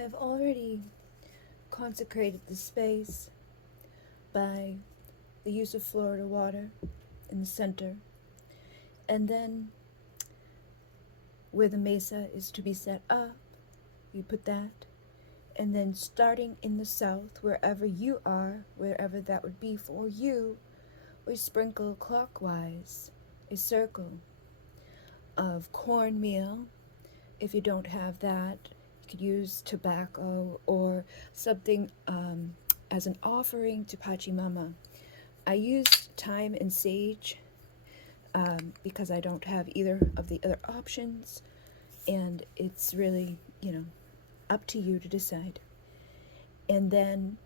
have already consecrated the space by the use of Florida water in the center, and then where the mesa is to be set up, you put that, and then starting in the south, wherever you are, wherever that would be for you, we sprinkle clockwise a circle of cornmeal. If you don't have that, you could use tobacco or something as an offering to Pachamama. I use thyme and sage because I don't have either of the other options, and it's really, up to you to decide. And then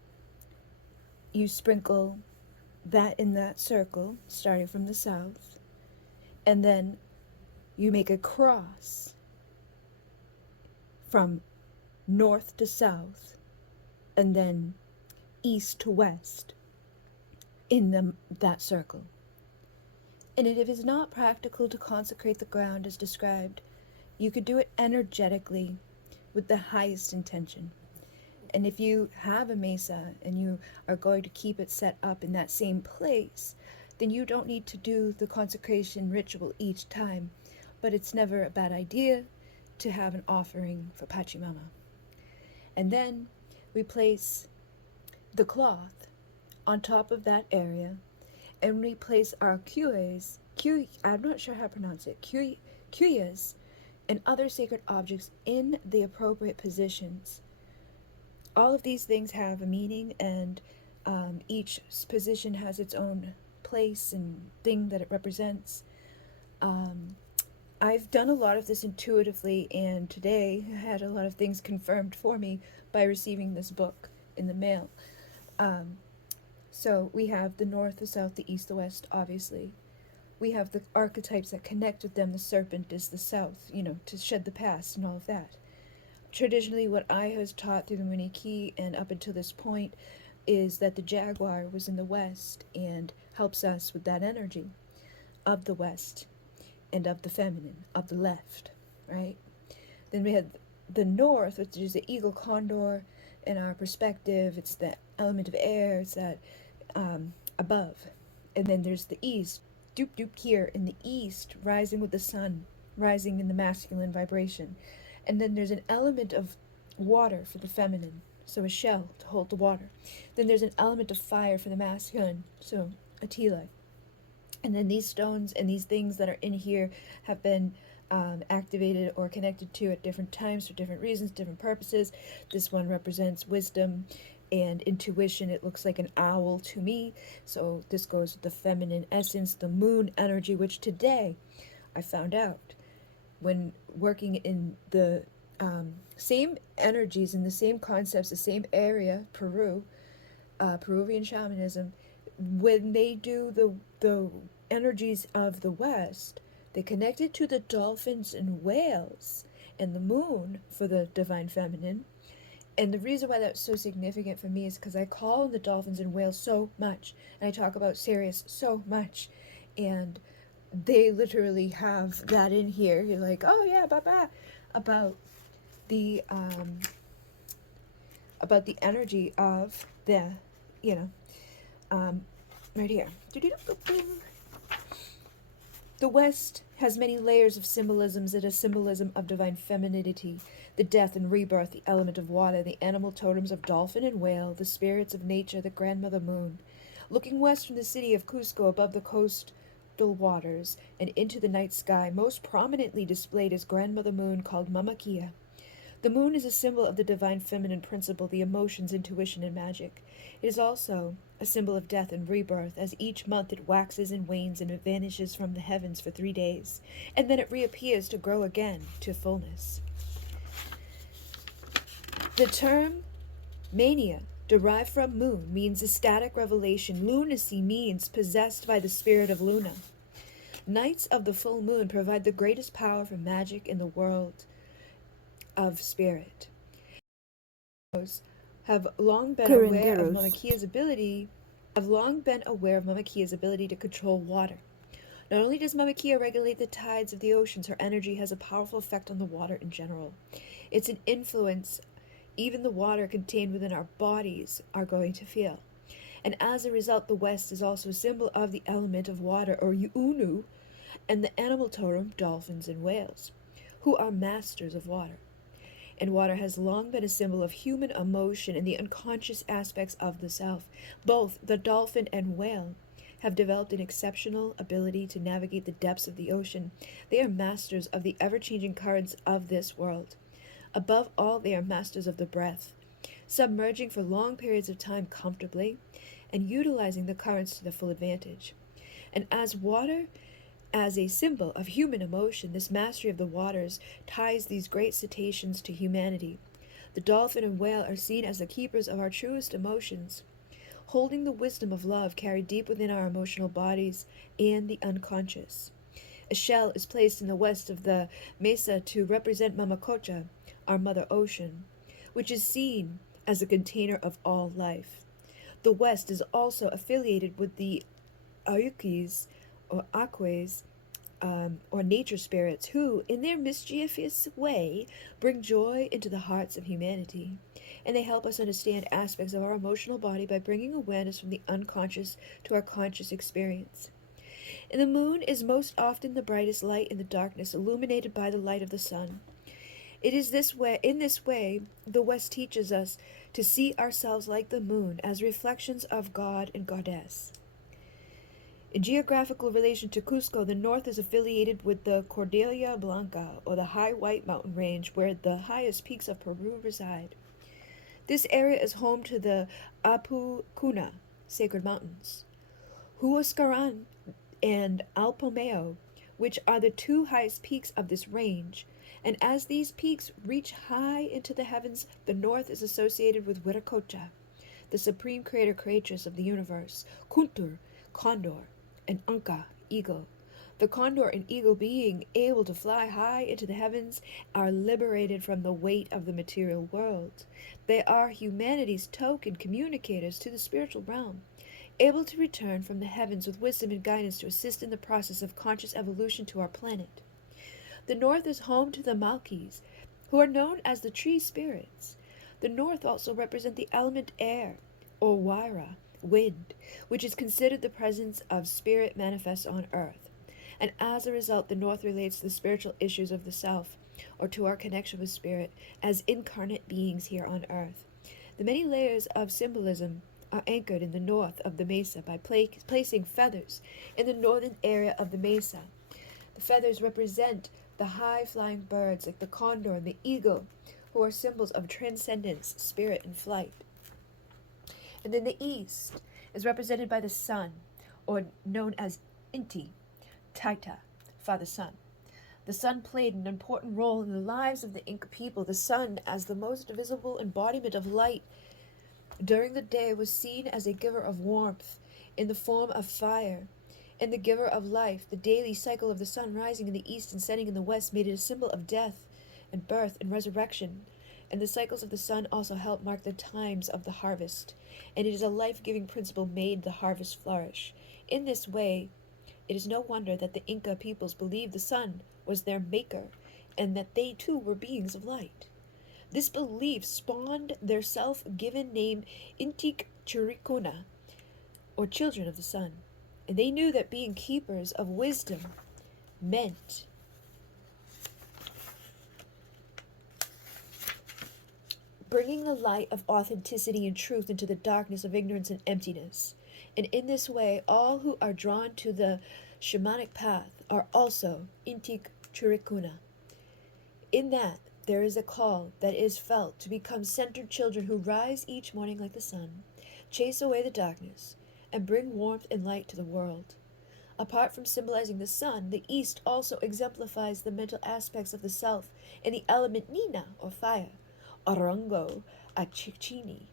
you sprinkle that in that circle, starting from the south, and then you make a cross from north to south, and then east to west in that circle. And if it is not practical to consecrate the ground as described, you could do it energetically with the highest intention. And if you have a mesa and you are going to keep it set up in that same place, then you don't need to do the consecration ritual each time. But it's never a bad idea to have an offering for Pachamama. And then we place the cloth on top of that area, and we place our cuyes, I'm not sure how to pronounce it, cuyes, and other sacred objects in the appropriate positions. All of these things have a meaning, and each position has its own place and thing that it represents. I've done a lot of this intuitively, and today I had a lot of things confirmed for me by receiving this book in the mail. So we have the north, the south, the east, the west, obviously. We have the archetypes that connect with them. The serpent is the south, to shed the past and all of that. Traditionally, what I was taught through the Munay and up until this point is that the jaguar was in the west and helps us with that energy of the west and of the feminine, of the left, right? Then we had the north, which is the eagle condor. In our perspective, it's the element of air, it's that above. And then there's the east, doop here in the east, rising with the sun, rising in the masculine vibration. And then there's an element of water for the feminine, so a shell to hold the water. Then there's an element of fire for the masculine, so a tila. And then these stones and these things that are in here have been activated or connected to at different times for different reasons, different purposes. This one represents wisdom and intuition. It looks like an owl to me. So this goes with the feminine essence, the moon energy, which today I found out when working in the same energies and the same concepts, the same area, Peruvian shamanism, when they do the energies of the West, they connect it to the dolphins and whales and the moon for the divine feminine. And the reason why that's so significant for me is because I call on the dolphins and whales so much, and I talk about Sirius so much, and they literally have that in here. You're like, oh yeah, about the energy of the, right here. The West has many layers of symbolisms. It is symbolism of divine femininity, the death and rebirth, the element of water, the animal totems of dolphin and whale, the spirits of nature, the grandmother moon. Looking west from the city of Cusco above the coastal waters and into the night sky, most prominently displayed is grandmother moon called Mama Kia. The moon is a symbol of the divine feminine principle, the emotions, intuition, and magic. It is also a symbol of death and rebirth, as each month it waxes and wanes and it vanishes from the heavens for 3 days, and then it reappears to grow again to fullness. The term mania, derived from moon, means ecstatic revelation. Lunacy means possessed by the spirit of Luna. Nights of the full moon provide the greatest power for magic in the world of spirit. Have long been aware of Mama Kia's ability to control water. Not only does Mama Kia regulate the tides of the oceans, her energy has a powerful effect on the water in general. It's an influence even the water contained within our bodies are going to feel. And as a result, the West is also a symbol of the element of water, or Unu, and the animal totem, dolphins and whales, who are masters of water. And water has long been a symbol of human emotion and the unconscious aspects of the self. Both the dolphin and whale have developed an exceptional ability to navigate the depths of the ocean. They are masters of the ever-changing currents of this world. Above all, they are masters of the breath, submerging for long periods of time comfortably and utilizing the currents to their full advantage. And as water, as a symbol of human emotion, this mastery of the waters ties these great cetaceans to humanity. The dolphin and whale are seen as the keepers of our truest emotions, holding the wisdom of love carried deep within our emotional bodies and the unconscious. A shell is placed in the west of the mesa to represent Mamacocha, our Mother Ocean, which is seen as a container of all life. The west is also affiliated with the Aukes, or Aquas, or nature spirits, who, in their mischievous way, bring joy into the hearts of humanity. And they help us understand aspects of our emotional body by bringing awareness from the unconscious to our conscious experience. And the moon is most often the brightest light in the darkness, illuminated by the light of the sun. It is in this way, the West teaches us to see ourselves like the moon as reflections of God and Goddess. In geographical relation to Cusco, the north is affiliated with the Cordillera Blanca, or the high white mountain range where the highest peaks of Peru reside. This area is home to the Apu Cuna, sacred mountains, Huascaran and Alpomeo, which are the two highest peaks of this range. And as these peaks reach high into the heavens, the north is associated with Viracocha, the supreme creator-creatress of the universe, Kuntur, condor, and Anka, eagle. The condor and eagle, being able to fly high into the heavens, are liberated from the weight of the material world. They are humanity's token communicators to the spiritual realm, able to return from the heavens with wisdom and guidance to assist in the process of conscious evolution to our planet. The north is home to the Malkis, who are known as the tree spirits. The north also represents the element air, or Waira, wind, which is considered the presence of spirit manifest on earth. And as a result, the north relates to the spiritual issues of the self, or to our connection with spirit, as incarnate beings here on earth. The many layers of symbolism are anchored in the north of the mesa by placing feathers in the northern area of the mesa. The feathers represent the high-flying birds like the condor and the eagle, who are symbols of transcendence, spirit, and flight. And then the east is represented by the sun, or known as Inti, Taita, Father Sun. The sun played an important role in the lives of the Inca people. The sun, as the most visible embodiment of light during the day, was seen as a giver of warmth in the form of fire, and the giver of life. The daily cycle of the sun rising in the east and setting in the west made it a symbol of death and birth and resurrection. And the cycles of the sun also help mark the times of the harvest, and it is a life-giving principle made the harvest flourish. In this way, it is no wonder that the Inca peoples believed the sun was their maker, and that they too were beings of light. This belief spawned their self-given name Intik Chiricuna, or children of the sun. And they knew that being keepers of wisdom meant bringing the light of authenticity and truth into the darkness of ignorance and emptiness. And in this way, all who are drawn to the shamanic path are also Intik Chiricuna. In that, there is a call that is felt to become centered children who rise each morning like the sun, chase away the darkness, and bring warmth and light to the world. Apart from symbolizing the sun, the East also exemplifies the mental aspects of the self and the element Nina, or fire, Orongo Achichini,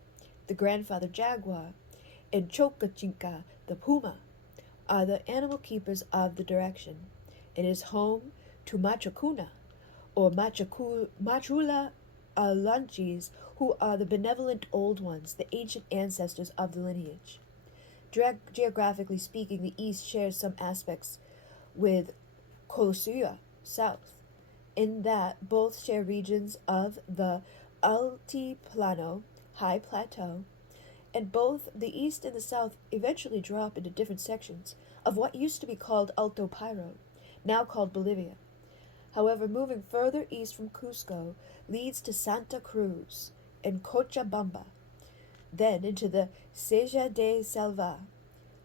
the grandfather jaguar, and Chokachinka, the puma, are the animal keepers of the direction. It is home to Machacuna, or Machula Alanchis, who are the benevolent old ones, the ancient ancestors of the lineage. Geographically speaking, the East shares some aspects with Colossia, South, in that both share regions of the altiplano, high plateau, and both the east and the south eventually drop into different sections of what used to be called Alto Pyro, now called Bolivia. However, moving further east from Cusco leads to Santa Cruz and Cochabamba, then into the Seja de Selva,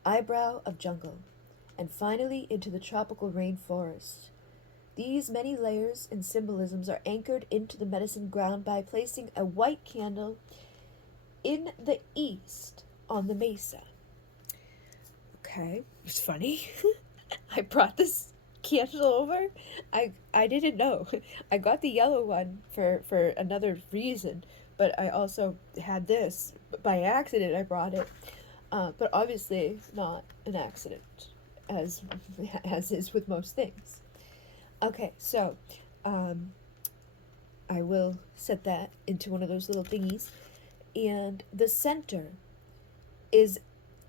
eyebrow of jungle, and finally into the tropical rainforest. These many layers and symbolisms are anchored into the medicine ground by placing a white candle in the east on the mesa. Okay, it's funny. I brought this candle over. I didn't know. I got the yellow one for another reason, but I also had this by accident. I brought it, but obviously not an accident, as as is with most things. Okay, so I will set that into one of those little thingies, and the center is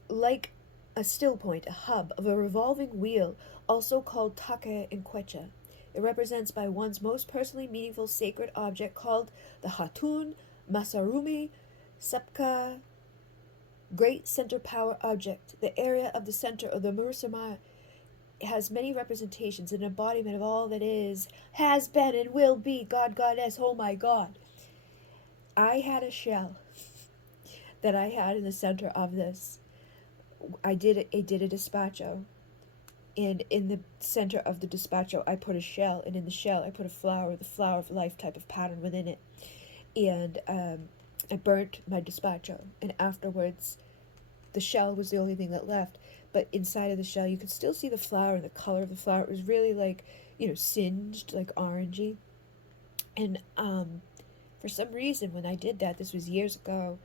like a still point, a hub of a revolving wheel, also called take in Quechua. It represents by one's most personally meaningful sacred object called the Hatun Masarumi Sepka Great Center Power Object. The area of the center of the Murusama has many representations, an embodiment of all that is, has been, and will be, God, Goddess, oh my God. I had a shell that I had in the center of this. I did a despacho, and in the center of the despacho I put a shell, and in the shell I put a flower, the flower of life type of pattern within it, and I burnt my despacho, and afterwards the shell was the only thing that left, but inside of the shell you could still see the flower and the color of the flower. It was really like, singed, like orangey, and for some reason when I did that, this was years ago,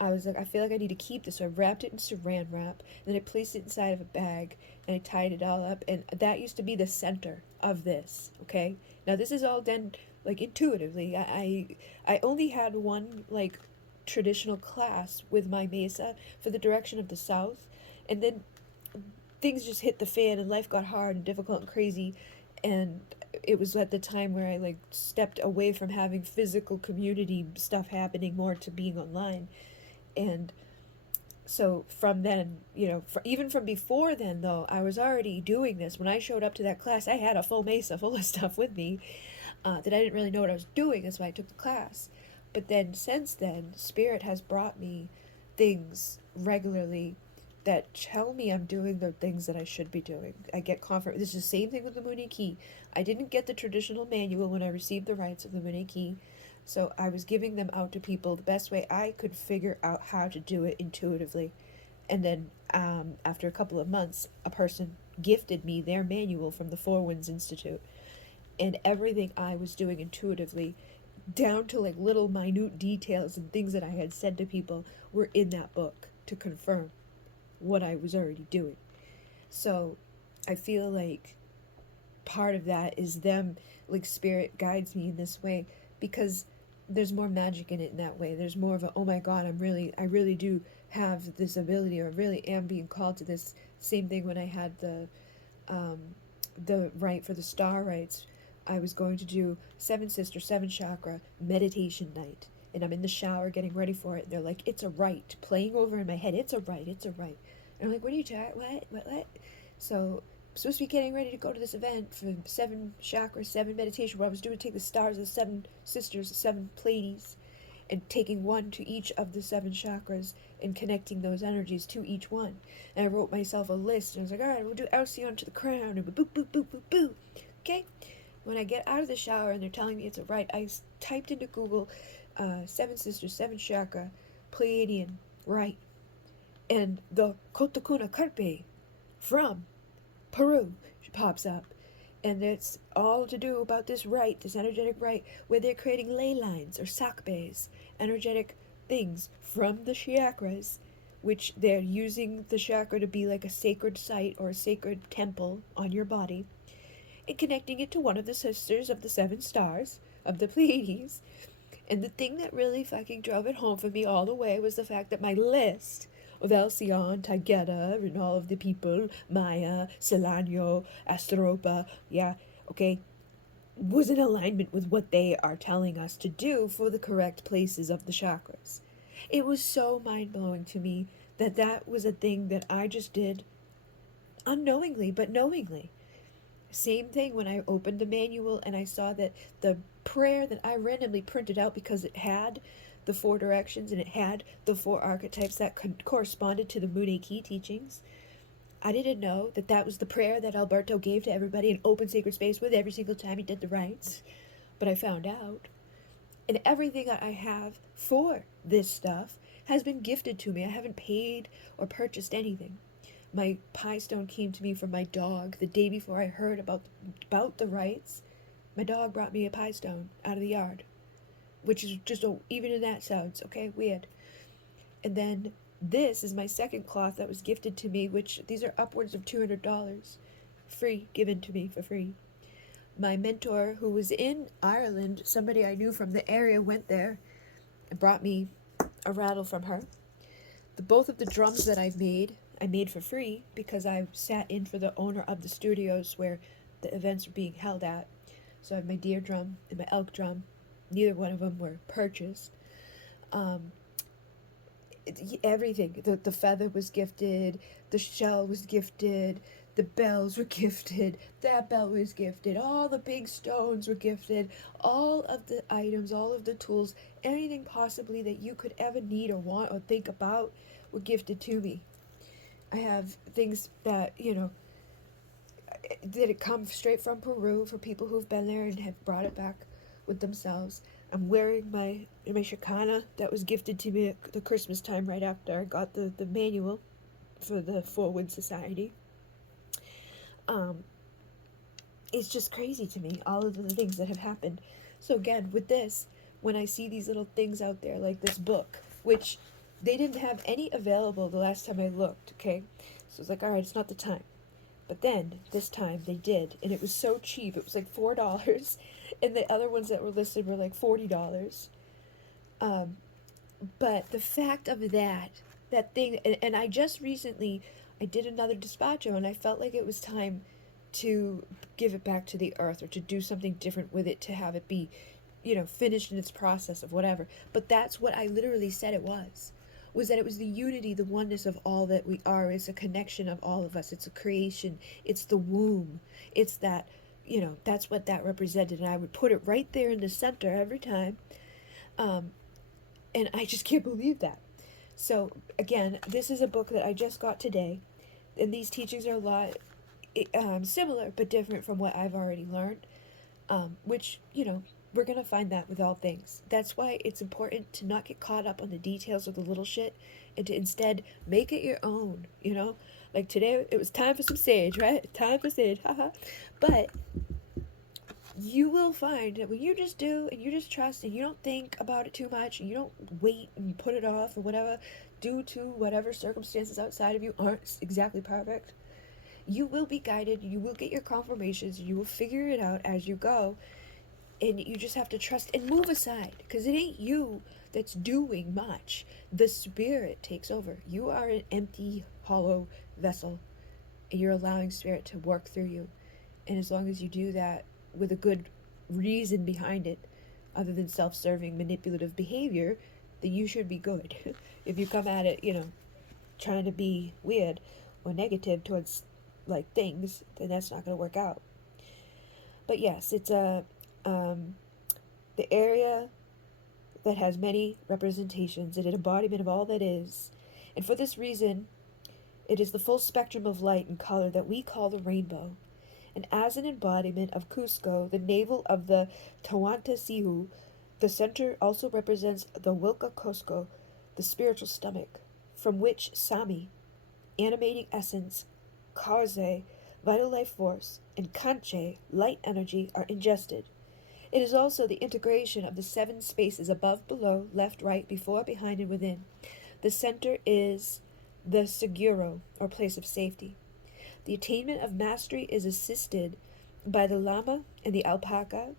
I was like, I feel like I need to keep this. So I wrapped it in saran wrap, and then I placed it inside of a bag, and I tied it all up, and that used to be the center of this, okay? Now, this is all done, like, intuitively. I only had one, like, traditional class with my mesa for the direction of the south, and then things just hit the fan, and life got hard and difficult and crazy, and it was at the time where I, like, stepped away from having physical community stuff happening more to being online. And so from then, even from before then, though, I was already doing this. When I showed up to that class, I had a full mesa full of stuff with me that I didn't really know what I was doing. That's why I took the class. But then, since then, Spirit has brought me things regularly that tell me I'm doing the things that I should be doing. I get confirmation. This is the same thing with the Munay. I didn't get the traditional manual when I received the rites of the Munay, so I was giving them out to people the best way I could figure out how to do it intuitively. And then after a couple of months, a person gifted me their manual from the Four Winds Institute. And everything I was doing intuitively, down to like little minute details and things that I had said to people, were in that book to confirm what I was already doing. So I feel like part of that is them, like, Spirit guides me in this way, because there's more magic in it in that way. There's more of a, oh my God, I really do have this ability, or really am being called to this. Same thing when I had the rite for the star rites. I was going to do 7 Sister, 7 Chakra meditation night, and I'm in the shower getting ready for it. And they're like, it's a rite, playing over in my head. It's a rite. And I'm like, what are you talking? What? So I'm supposed to be getting ready to go to this event for 7 chakras, 7 meditation, where I was doing take the stars of the 7 sisters, the 7 Pleiades, and taking one to each of the 7 chakras and connecting those energies to each one. And I wrote myself a list, and I was like, all right, we'll do Alcyon to the crown, and boop, boop, boop, boop, boop. Okay? When I get out of the shower and they're telling me it's a rite, I typed into Google 7 sisters, 7 chakra, Pleiadian rite, and the Kotokuna Carpe from Peru pops up, and it's all to do about this rite, this energetic rite, where they're creating ley lines or sakbes, energetic things from the chakras, which they're using the chakra to be like a sacred site or a sacred temple on your body, and connecting it to one of the sisters of the 7 stars of the Pleiades. And the thing that really fucking drove it home for me all the way was the fact that my list of Alcyon, Taygeta, and all of the people, Maya, Solano, Asteropa, yeah, okay, was in alignment with what they are telling us to do for the correct places of the chakras. It was so mind blowing to me that that was a thing that I just did unknowingly, but knowingly. Same thing when I opened the manual and I saw that the prayer that I randomly printed out, because it had the 4 directions and it had the 4 archetypes that corresponded to the Munay key teachings. I didn't know that that was the prayer that Alberto gave to everybody in open sacred space with every single time he did the rites. But I found out. And everything that I have for this stuff has been gifted to me. I haven't paid or purchased anything. My pie stone came to me from my dog the day before I heard about the rites. My dog brought me a pie stone out of the yard, which is just, even in that sounds, okay, weird. And then this is my second cloth that was gifted to me, which these are upwards of $200, free, given to me for free. My mentor, who was in Ireland, somebody I knew from the area, went there and brought me a rattle from her. Both of the drums that I made for free because I sat in for the owner of the studios where the events were being held at. So I have my deer drum and my elk drum. Neither one of them were purchased. Everything. The feather was gifted. The shell was gifted. The bells were gifted. That bell was gifted. All the big stones were gifted. All of the items, all of the tools, anything possibly that you could ever need or want or think about were gifted to me. I have things that, that it come straight from Peru for people who've been there and have brought it back with themselves. I'm wearing my shakana that was gifted to me at the Christmas time right after I got the manual for the Four Wind Society. It's just crazy to me, all of the things that have happened. So again, with this, when I see these little things out there, like this book, which they didn't have any available the last time I looked, okay? So it's like, all right, it's not the time. But then, this time, they did, and it was so cheap. It was like $4, and the other ones that were listed were like $40. But the fact of that thing, and I just recently, I did another despacho, and I felt like it was time to give it back to the earth, or to do something different with it, to have it be, finished in its process of whatever. But that's what I literally said it was that it was the unity, the oneness of all that we are. It's a connection of all of us. It's a creation. It's the womb. It's that, that's what that represented. And I would put it right there in the center every time. And I just can't believe that. So, again, this is a book that I just got today. And these teachings are a lot similar, but different from what I've already learned. Which, we're going to find that with all things. That's why it's important to not get caught up on the details of the little shit and to instead make it your own, Like today, it was time for some sage, right? Time for sage, haha. But you will find that when you just do and you just trust and you don't think about it too much and you don't wait and put it off or whatever, due to whatever circumstances outside of you aren't exactly perfect, you will be guided, you will get your confirmations, you will figure it out as you go. And you just have to trust and move aside, because it ain't you that's doing much. The spirit takes over. You are an empty, hollow vessel, and you're allowing spirit to work through you. And as long as you do that with a good reason behind it, other than self-serving, manipulative behavior, then you should be good. If you come at it, trying to be weird or negative towards, like, things, then that's not going to work out. But yes, it's the area that has many representations and an embodiment of all that is. And for this reason, it is the full spectrum of light and color that we call the rainbow. And as an embodiment of Cusco, the navel of the Tawantinsuyu, the center also represents the Wilca Cusco, the spiritual stomach, from which Sami, animating essence, Karze, vital life force, and Kanche, light energy, are ingested. It is also the integration of the 7 spaces above, below, left, right, before, behind, and within. The center is the Seguro, or place of safety. The attainment of mastery is assisted by the llama and the alpaca,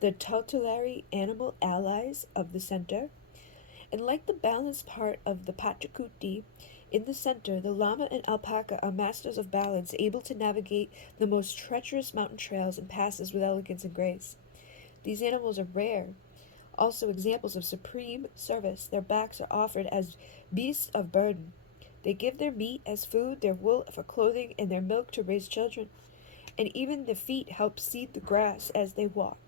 the tutelary animal allies of the center. And like the balanced part of the Pachakuti, In the center, the llama and alpaca are masters of balance, able to navigate the most treacherous mountain trails and passes with elegance and grace. These animals are rare, also examples of supreme service. Their backs are offered as beasts of burden. They give their meat as food, their wool for clothing, and their milk to raise children. And even the feet help seed the grass as they walk.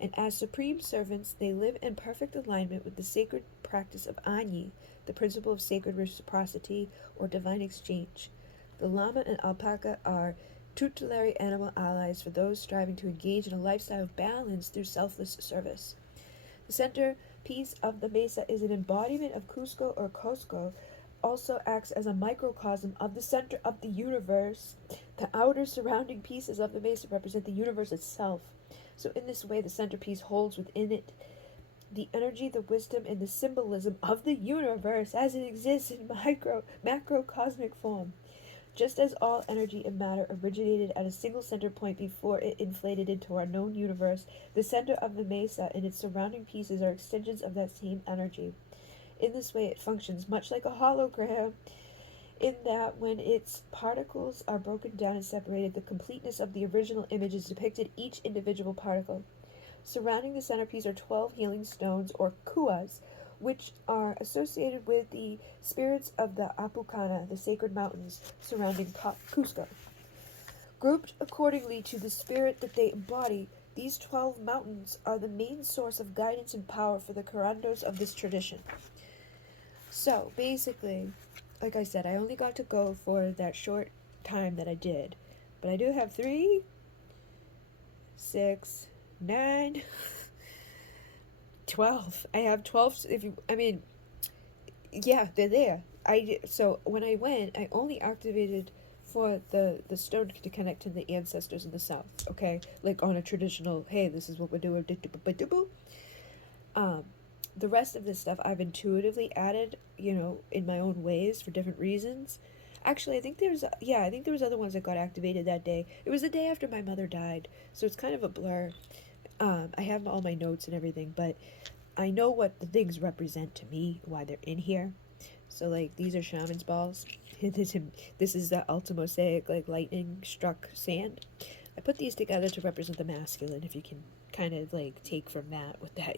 And as supreme servants, they live in perfect alignment with the sacred practice of Anyi, the principle of sacred reciprocity or divine exchange. The llama and alpaca are tutelary animal allies for those striving to engage in a lifestyle of balance through selfless service. The centerpiece of the mesa is an embodiment of Cusco or Cosco, also acts as a microcosm of the center of the universe. The outer surrounding pieces of the mesa represent the universe itself. So in this way, the centerpiece holds within it the energy, the wisdom, and the symbolism of the universe as it exists in macrocosmic form. Just as all energy and matter originated at a single center point before it inflated into our known universe, the center of the mesa and its surrounding pieces are extensions of that same energy. In this way, it functions much like a hologram, in that when its particles are broken down and separated, the completeness of the original image is depicted each individual particle. Surrounding the centerpiece are 12 healing stones, or kuas, which are associated with the spirits of the Apucana, the sacred mountains surrounding Cusco. Grouped accordingly to the spirit that they embody, these 12 mountains are the main source of guidance and power for the curandos of this tradition. So, basically, like I said, I only got to go for that short time that I did. But I do have 3, 6, 9, 12. I have 12. Yeah, they're there. So when I went, I only activated for the stone to connect to the ancestors in the south. Okay, like on a traditional, hey, this is what we're doing. The rest of this stuff I've intuitively added, in my own ways for different reasons. Actually, I think there was other ones that got activated that day. It was the day after my mother died, so it's kind of a blur. I have all my notes and everything, but I know what the things represent to me, why they're in here. So, like, these are shaman's balls. This is the ultimosaic, like, lightning struck sand. I put these together to represent the masculine, if you can kind of, like, take from that with that,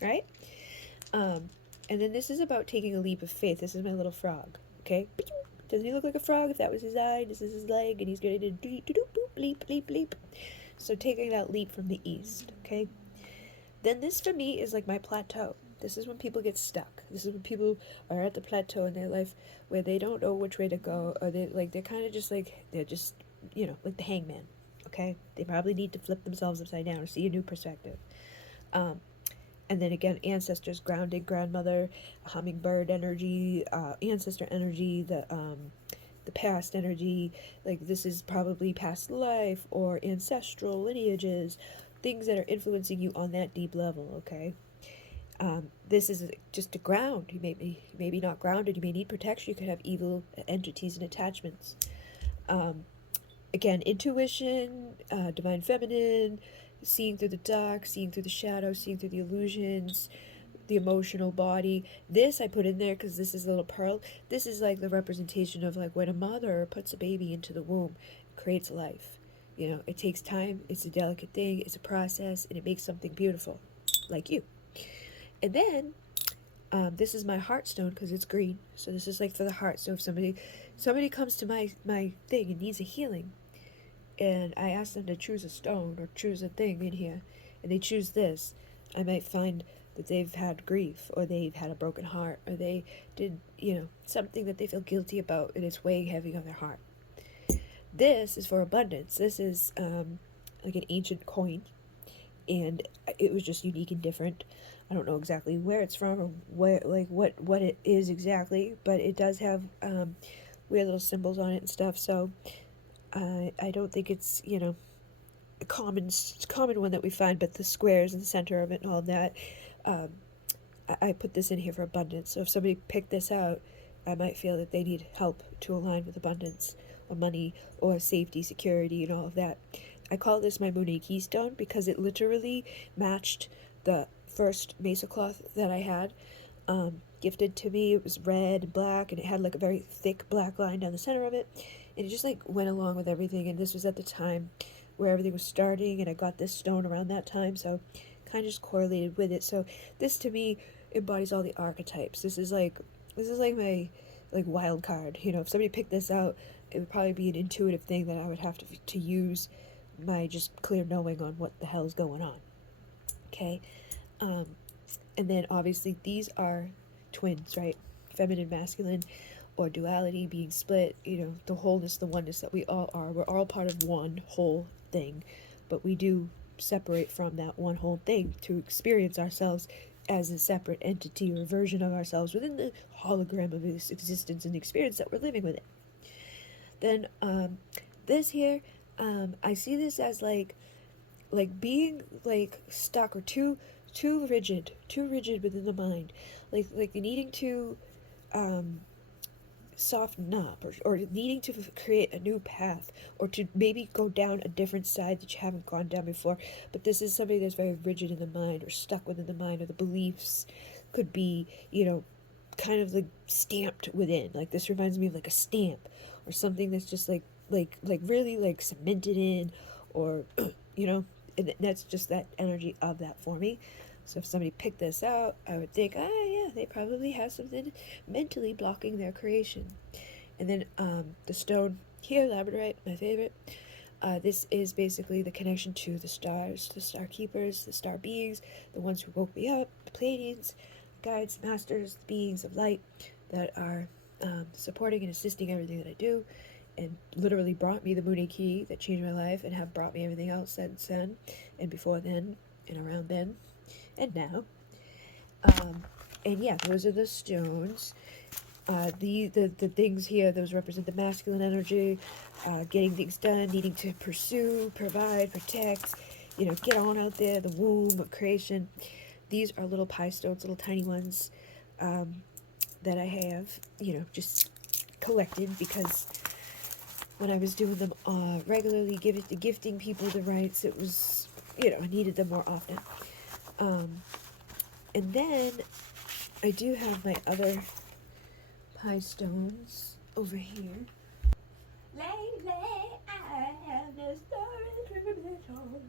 right? And then this is about taking a leap of faith. This is my little frog, okay? Doesn't he look like a frog? If that was his eye, this is his leg, and he's going to do leap, leap, leap. So taking that leap from the east, okay? Then this for me is like my plateau. This is when people get stuck. This is when people are at the plateau in their life where they don't know which way to go, or they're kind of just like, they're just, like the hangman, okay? They probably need to flip themselves upside down or see a new perspective. And then again, ancestors, grounded, grandmother, hummingbird energy, ancestor energy, the past energy, like this is probably past life or ancestral lineages, things that are influencing you on that deep level, okay? This is just a ground. You may be not grounded, you may need protection, you could have evil entities and attachments. Again, intuition, divine feminine, seeing through the dark, seeing through the shadows, seeing through the illusions, the emotional body. This I put in there because this is a little pearl. This is like the representation of like when a mother puts a baby into the womb, creates life. It takes time, it's a delicate thing, it's a process, and it makes something beautiful, like you. And then, this is my heart stone because it's green. So this is like for the heart. So if somebody comes to my thing and needs a healing, and I ask them to choose a stone or choose a thing in here, and they choose this, I might find that they've had grief, or they've had a broken heart, or they did, something that they feel guilty about, and it's weighing heavy on their heart. This is for abundance. This is like an ancient coin, and it was just unique and different. I don't know exactly where it's from or what it is exactly, but it does have weird little symbols on it and stuff. So I don't think it's a common one that we find, but the squares in the center of it and all that. I put this in here for abundance. So if somebody picked this out, I might feel that they need help to align with abundance or money or safety, security, and all of that. I call this my Munay keystone because it literally matched the first mesa cloth that I had. gifted to me. It was red and black, and it had like a very thick black line down the center of it, and it just like went along with everything. And this was at the time where everything was starting, and I got this stone around that time, so kind of just correlated with it. So this to me embodies all the archetypes. This is like my like wild card. You know, if somebody picked this out, it would probably be an intuitive thing that I would have to use my just clear knowing on what the hell is going on. Okay, and then obviously these are twins, right? Feminine, masculine, or duality, being split. You know, the wholeness, the oneness that we all are. We're all part of one whole thing, but we do separate from that one whole thing to experience ourselves as a separate entity or version of ourselves within the hologram of this existence and experience that we're living with it. Then this here, I see this as like being like stuck or too rigid within the mind, like needing to soften up, or needing to create a new path, or to maybe go down a different side that you haven't gone down before. But this is somebody that's very rigid in the mind, or stuck within the mind, or the beliefs could be, you know, kind of like stamped within. Like this reminds me of like a stamp, or something that's just like really like cemented in, or you know, and that's just that energy of that for me. So if somebody picked this out, I would think, yeah, they probably have something mentally blocking their creation. And then the stone here, labradorite, my favorite. This is basically the connection to the stars, the star keepers, the star beings, the ones who woke me up, the Pleiadians, guides, masters, beings of light that are supporting and assisting everything that I do, and literally brought me the Munay key that changed my life, and have brought me everything else since then, and before then, and around then, and now. And yeah, those are the stones. The things here, those represent the masculine energy, getting things done, needing to pursue, provide, protect, you know, get on out there, the womb of creation. These are little pie stones, little tiny ones, that I have, you know, just collected because when I was doing them regularly, gifting people the rights, it was, you know, I needed them more often. And then I do have my other pie stones over here. Lately, I have this story to be told.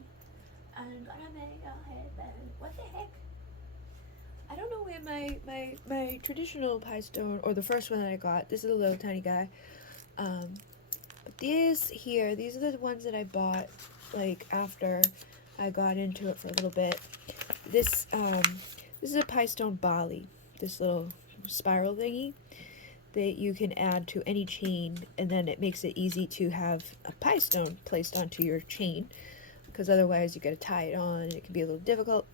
I'm gonna make your head bend. What the heck? I don't know where my traditional pie stone, or the first one that I got. This is a little tiny guy. But these are the ones that I bought like after I got into it for a little bit. This is a pie stone Bali. This little spiral thingy that you can add to any chain, and then it makes it easy to have a pie stone placed onto your chain, because otherwise you got to tie it on and it can be a little difficult.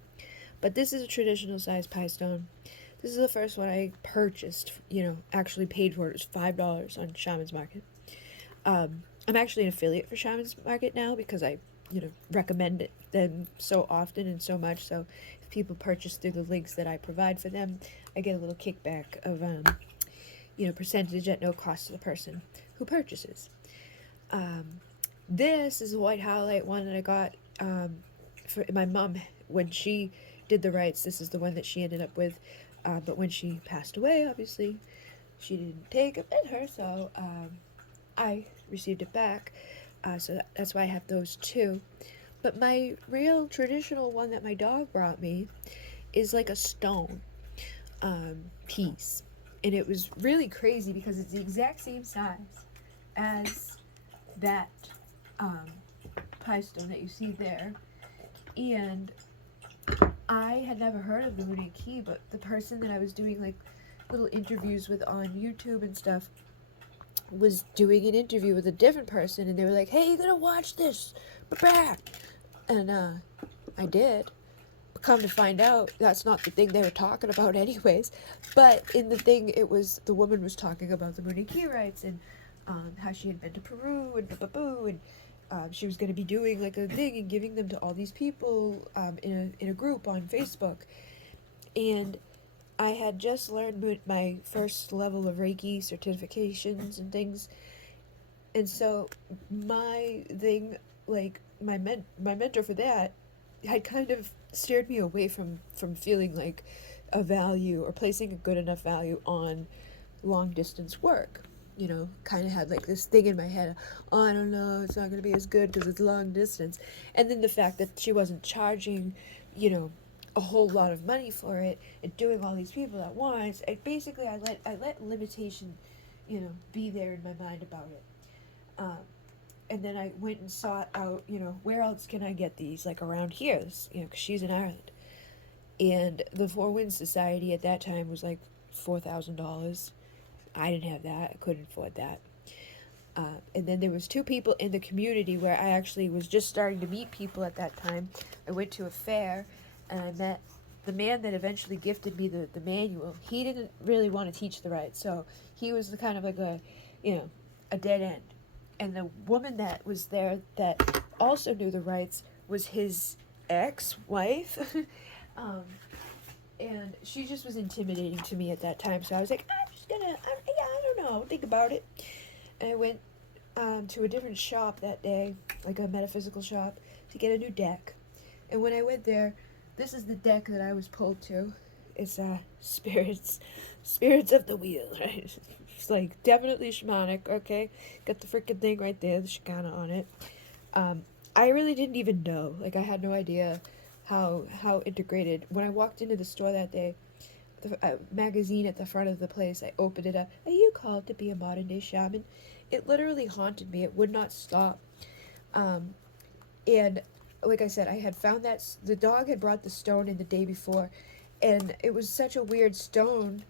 But this is a traditional size pie stone. This is the first one I purchased, you know, actually paid for. It was $5 on Shaman's Market. I'm actually an affiliate for Shaman's Market now because I, you know, recommend it them so often and so much. So if people purchase through the links that I provide for them, I get a little kickback of, you know, percentage at no cost to the person who purchases. This is a white howlite one that I got for my mom when she did the rights. This is the one that she ended up with, but when she passed away, obviously, she didn't take it with her, so I received it back. So that's why I have those two. But my real traditional one that my dog brought me is like a stone piece. And it was really crazy because it's the exact same size as that pie stone that you see there. And I had never heard of the Munay key, but the person that I was doing like little interviews with on YouTube and stuff was doing an interview with a different person, and they were like, "Hey, you gotta watch this," and I did. But come to find out, that's not the thing they were talking about, anyways. But in the thing, it was the woman was talking about the Munay key rights and how she had been to Peru and and she was going to be doing like a thing and giving them to all these people in a group on Facebook. And I had just learned my first level of Reiki certifications and things, and so my thing, like my mentor for that, had kind of steered me away from feeling like a value or placing a good enough value on long distance work. You know, kind of had like this thing in my head, oh, I don't know, it's not going to be as good because it's long distance. And then the fact that she wasn't charging, you know, a whole lot of money for it and doing all these people at once. Basically, I let limitation, you know, be there in my mind about it. Um, and then I went and sought out, you know, where else can I get these, like around here, you know, because she's in Ireland. And the Four Winds Society at that time was like $4,000. I didn't have that. I couldn't afford that. And then there was two people in the community where I actually was just starting to meet people at that time. I went to a fair, and I met the man that eventually gifted me the manual. He didn't really want to teach the rites, so he was the kind of like a, you know, a dead end. And the woman that was there that also knew the rites was his ex-wife. um, and she just was intimidating to me at that time. So I was like, I'm just gonna, yeah, I don't know, think about it. And I went to a different shop that day, like a metaphysical shop, to get a new deck. And when I went there, this is the deck that I was pulled to. It's spirits of the wheel, right? It's like definitely shamanic. Okay, got the freaking thing right there, the shikana on it. I really didn't even know. Like I had no idea how integrated. When I walked into the store that day, the magazine at the front of the place, I opened it up. Are you called to be a modern day shaman? It literally haunted me. It would not stop. Um, and like I said, I had found that the dog had brought the stone in the day before, and it was such a weird stone.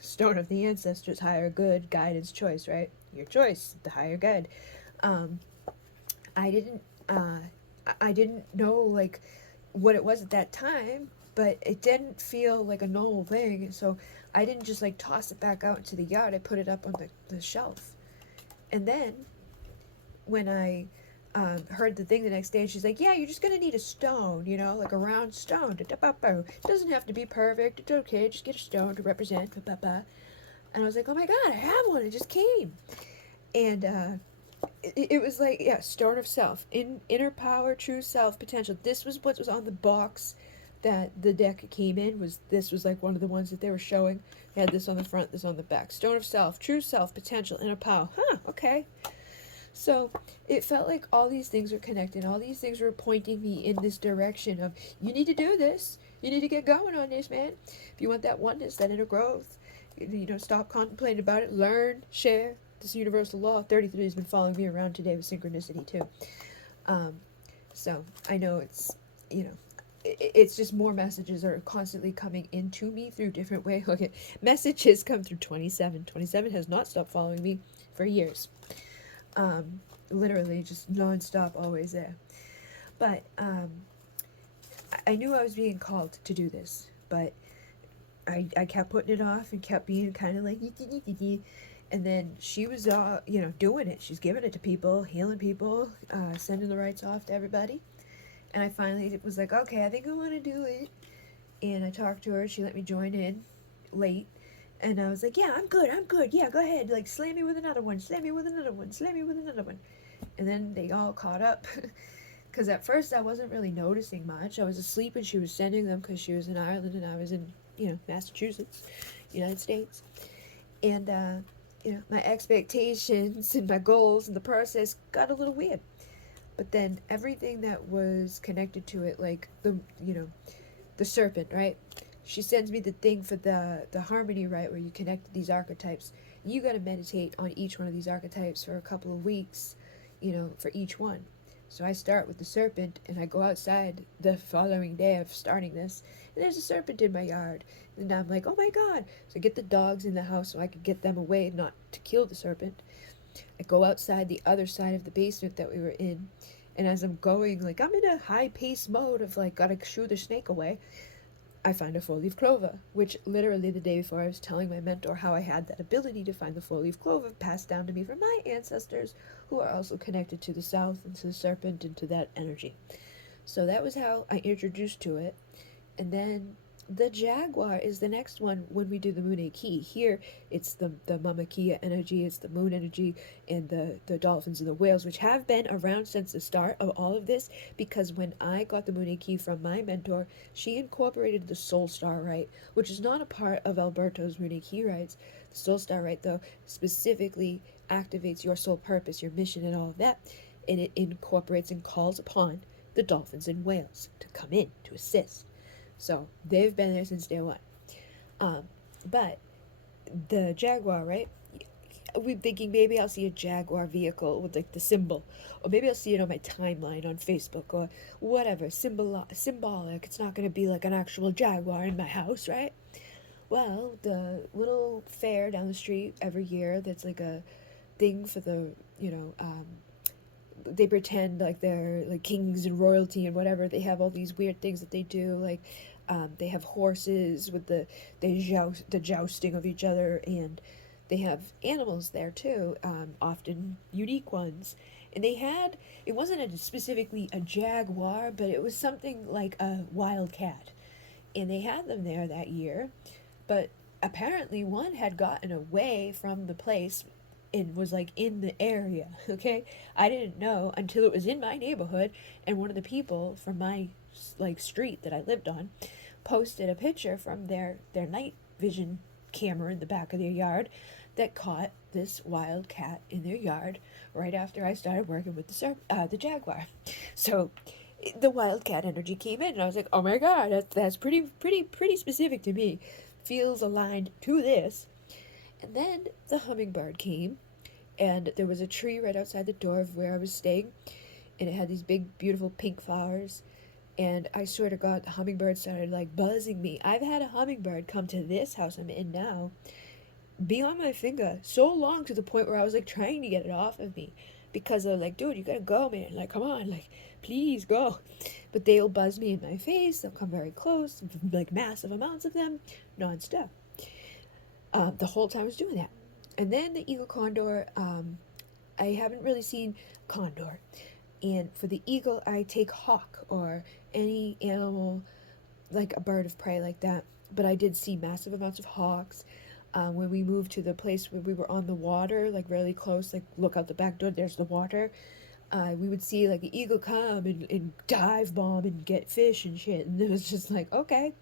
Stone of the ancestors, higher good, guidance, choice, right? Your choice, the higher good. Um, I didn't, uh, I didn't know like what it was at that time, but it didn't feel like a normal thing. So I didn't just like toss it back out into the yard. I put it up on the shelf. And then when I heard the thing the next day, she's like, yeah, you're just going to need a stone, you know, like a round stone. It doesn't have to be perfect. It's okay. Just get a stone to represent. And I was like, oh my God, I have one. It just came. And it was like, yeah, stone of self, inner power, true self, potential. This was what was on the box that the deck came in. This was like one of the ones that they were showing. They had this on the front, this on the back. Stone of self, true self, potential, inner power. Huh, okay. So it felt like all these things were connected. All these things were pointing me in this direction of, you need to do this. You need to get going on this, man. If you want that oneness, that inner growth, you know, stop contemplating about it. Learn, share. This universal law 33 has been following me around today with synchronicity too. Um, so I know it's, you know, it's just more messages are constantly coming into me through different ways. Look at messages come through 27. 27 has not stopped following me for years. Literally just nonstop, always there. But I knew I was being called to do this, but I kept putting it off and kept being kind of like, and then she was, you know, doing it. She's giving it to people, healing people, sending the rights off to everybody. And I finally was like, okay, I think I want to do it. And I talked to her. She let me join in late. And I was like, yeah, I'm good. Yeah, go ahead. Like, slam me with another one. Slam me with another one. Slam me with another one. And then they all caught up. Because at first I wasn't really noticing much. I was asleep and she was sending them because she was in Ireland and I was in, you know, Massachusetts, United States. And, you know, my expectations and my goals and the process got a little weird. But then everything that was connected to it, like you know, the serpent, right? She sends me the thing for the harmony, right, where you connect these archetypes. You got to meditate on each one of these archetypes for a couple of weeks, you know, for each one. So I start with the serpent, and I go outside the following day of starting this, and there's a serpent in my yard. And I'm like, oh my God. So I get the dogs in the house so I could get them away, not to kill the serpent. I go outside the other side of the basement that we were in, and as I'm going, like, I'm in a high-paced mode of, like, gotta shoo the snake away, I find a four-leaf clover, which literally the day before I was telling my mentor how I had that ability to find the four-leaf clover passed down to me from my ancestors, who are also connected to the south and to the serpent and to that energy. So that was how I introduced to it. And then The jaguar is the next one when we do the Munay key. Here, it's the Mama Kia energy, it's the moon energy, and the dolphins and the whales, which have been around since the start of all of this. Because when I got the Munay key from my mentor, she incorporated the soul star rite, which is not a part of Alberto's Munay key rites. The soul star rite, though, specifically activates your soul purpose, your mission, and all of that, and it incorporates and calls upon the dolphins and whales to come in to assist. So they've been there since day one. Um, but the Jaguar, right? We're thinking maybe I'll see a Jaguar vehicle with like the symbol, or maybe I'll see it on my timeline on Facebook or whatever. Symbolic. It's not going to be like an actual Jaguar in my house, right? Well, the little fair down the street every year that's like a thing for the, they pretend like they're like kings and royalty and whatever. They have all these weird things that they do, like they have horses with the jousting of each other, and they have animals there too, often unique ones. And they had, it wasn't specifically a jaguar, but it was something like a wildcat, and they had them there that year. But apparently one had gotten away from the place and was like in the area. Okay, I didn't know until it was in my neighborhood, and one of the people from my like street that I lived on posted a picture from their night vision camera in the back of their yard that caught this wild cat in their yard right after I started working with the jaguar. So the wildcat energy came in, and I was like, oh my god, that's pretty specific to me, feels aligned to this. And then the hummingbird came, and there was a tree right outside the door of where I was staying, and it had these big, beautiful pink flowers. And I swear to God, the hummingbird started like buzzing me. I've had a hummingbird come to this house I'm in now, be on my finger so long to the point where I was like trying to get it off of me because they're like, dude, you gotta go, man. Like, come on, like, please go. But they'll buzz me in my face. They'll come very close, like massive amounts of them, nonstop. The whole time I was doing that. And then the eagle condor, I haven't really seen condor. And for the eagle, I take hawk or any animal like a bird of prey like that. But I did see massive amounts of hawks. When we moved to the place where we were on the water, like really close, like look out the back door, there's the water. We would see like the eagle come and dive bomb and get fish and shit. And it was just like, okay.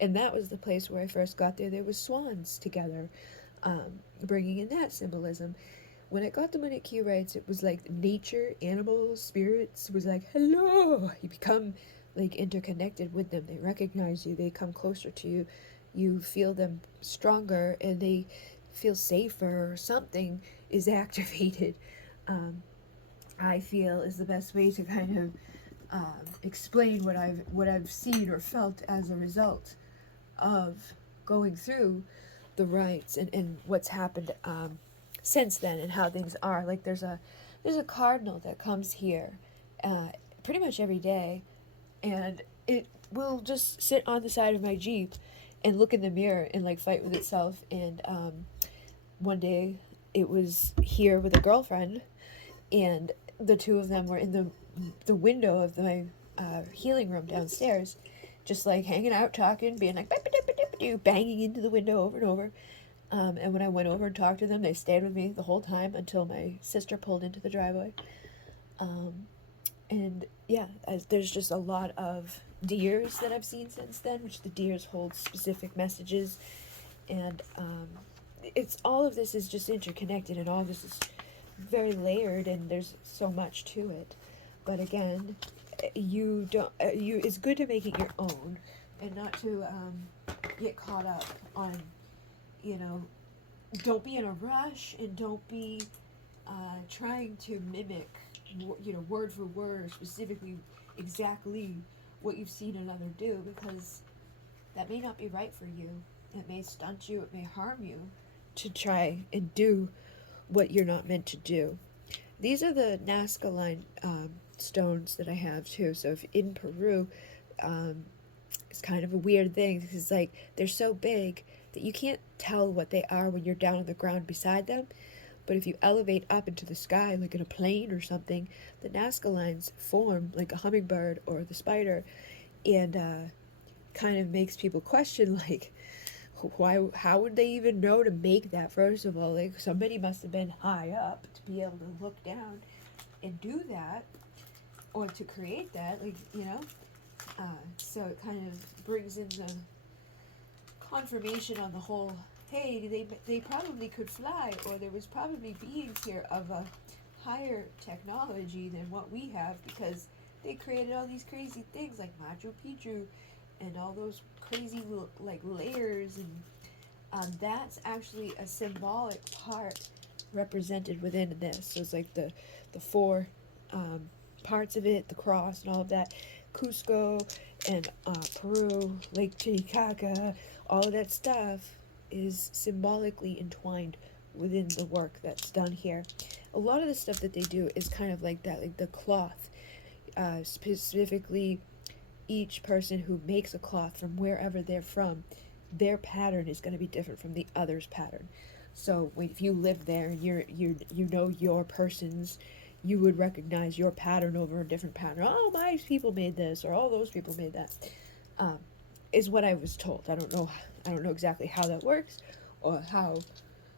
And that was the place where I first got there. There was swans together, bringing in that symbolism. When I got the Munay rights, it was like nature, animals, spirits was like, hello. You become like interconnected with them. They recognize you. They come closer to you. You feel them stronger, and they feel safer, or something is activated. I feel is the best way to kind of explain what I've seen or felt as a result of going through the rites, and what's happened since then, and how things are. Like there's a cardinal that comes here pretty much every day, and it will just sit on the side of my Jeep and look in the mirror and like fight with itself. And one day it was here with a girlfriend, and the two of them were in the window of my healing room downstairs, just like hanging out, talking, being like banging into the window over and over. And when I went over and talked to them, they stayed with me the whole time until my sister pulled into the driveway. And yeah, there's just a lot of deers that I've seen since then, which the deers hold specific messages. And it's all of this is just interconnected, and all this is very layered, and there's so much to it. But again, you don't it's good to make it your own, and not to get caught up on, don't be in a rush, and don't be trying to mimic, word for word, specifically exactly what you've seen another do, because that may not be right for you. It may stunt you, it may harm you to try and do what you're not meant to do. These are the Nazca line stones that I have too. So if in Peru, it's kind of a weird thing because like they're so big that you can't tell what they are when you're down on the ground beside them. But if you elevate up into the sky, like in a plane or something, the Nazca lines form like a hummingbird or the spider, and kind of makes people question, like, how would they even know to make that? First of all, like, somebody must have been high up to be able to look down and do that, or to create that, like, so it kind of brings in the confirmation on the whole. Hey, they probably could fly, or there was probably beings here of a higher technology than what we have, because they created all these crazy things like Machu Picchu and all those crazy like layers, and that's actually a symbolic part represented within this. So it's like the four parts of it, the cross and all of that. Cusco and Peru, Lake Titicaca, all of that stuff is symbolically entwined within the work that's done here. A lot of the stuff that they do is kind of like that, like the cloth. Specifically, each person who makes a cloth from wherever they're from, their pattern is going to be different from the other's pattern. So if you live there and you know your person's, you would recognize your pattern over a different pattern. Oh, my people made this, or all those people made that. Um, is what I was told. I don't know. I don't know exactly how that works, or how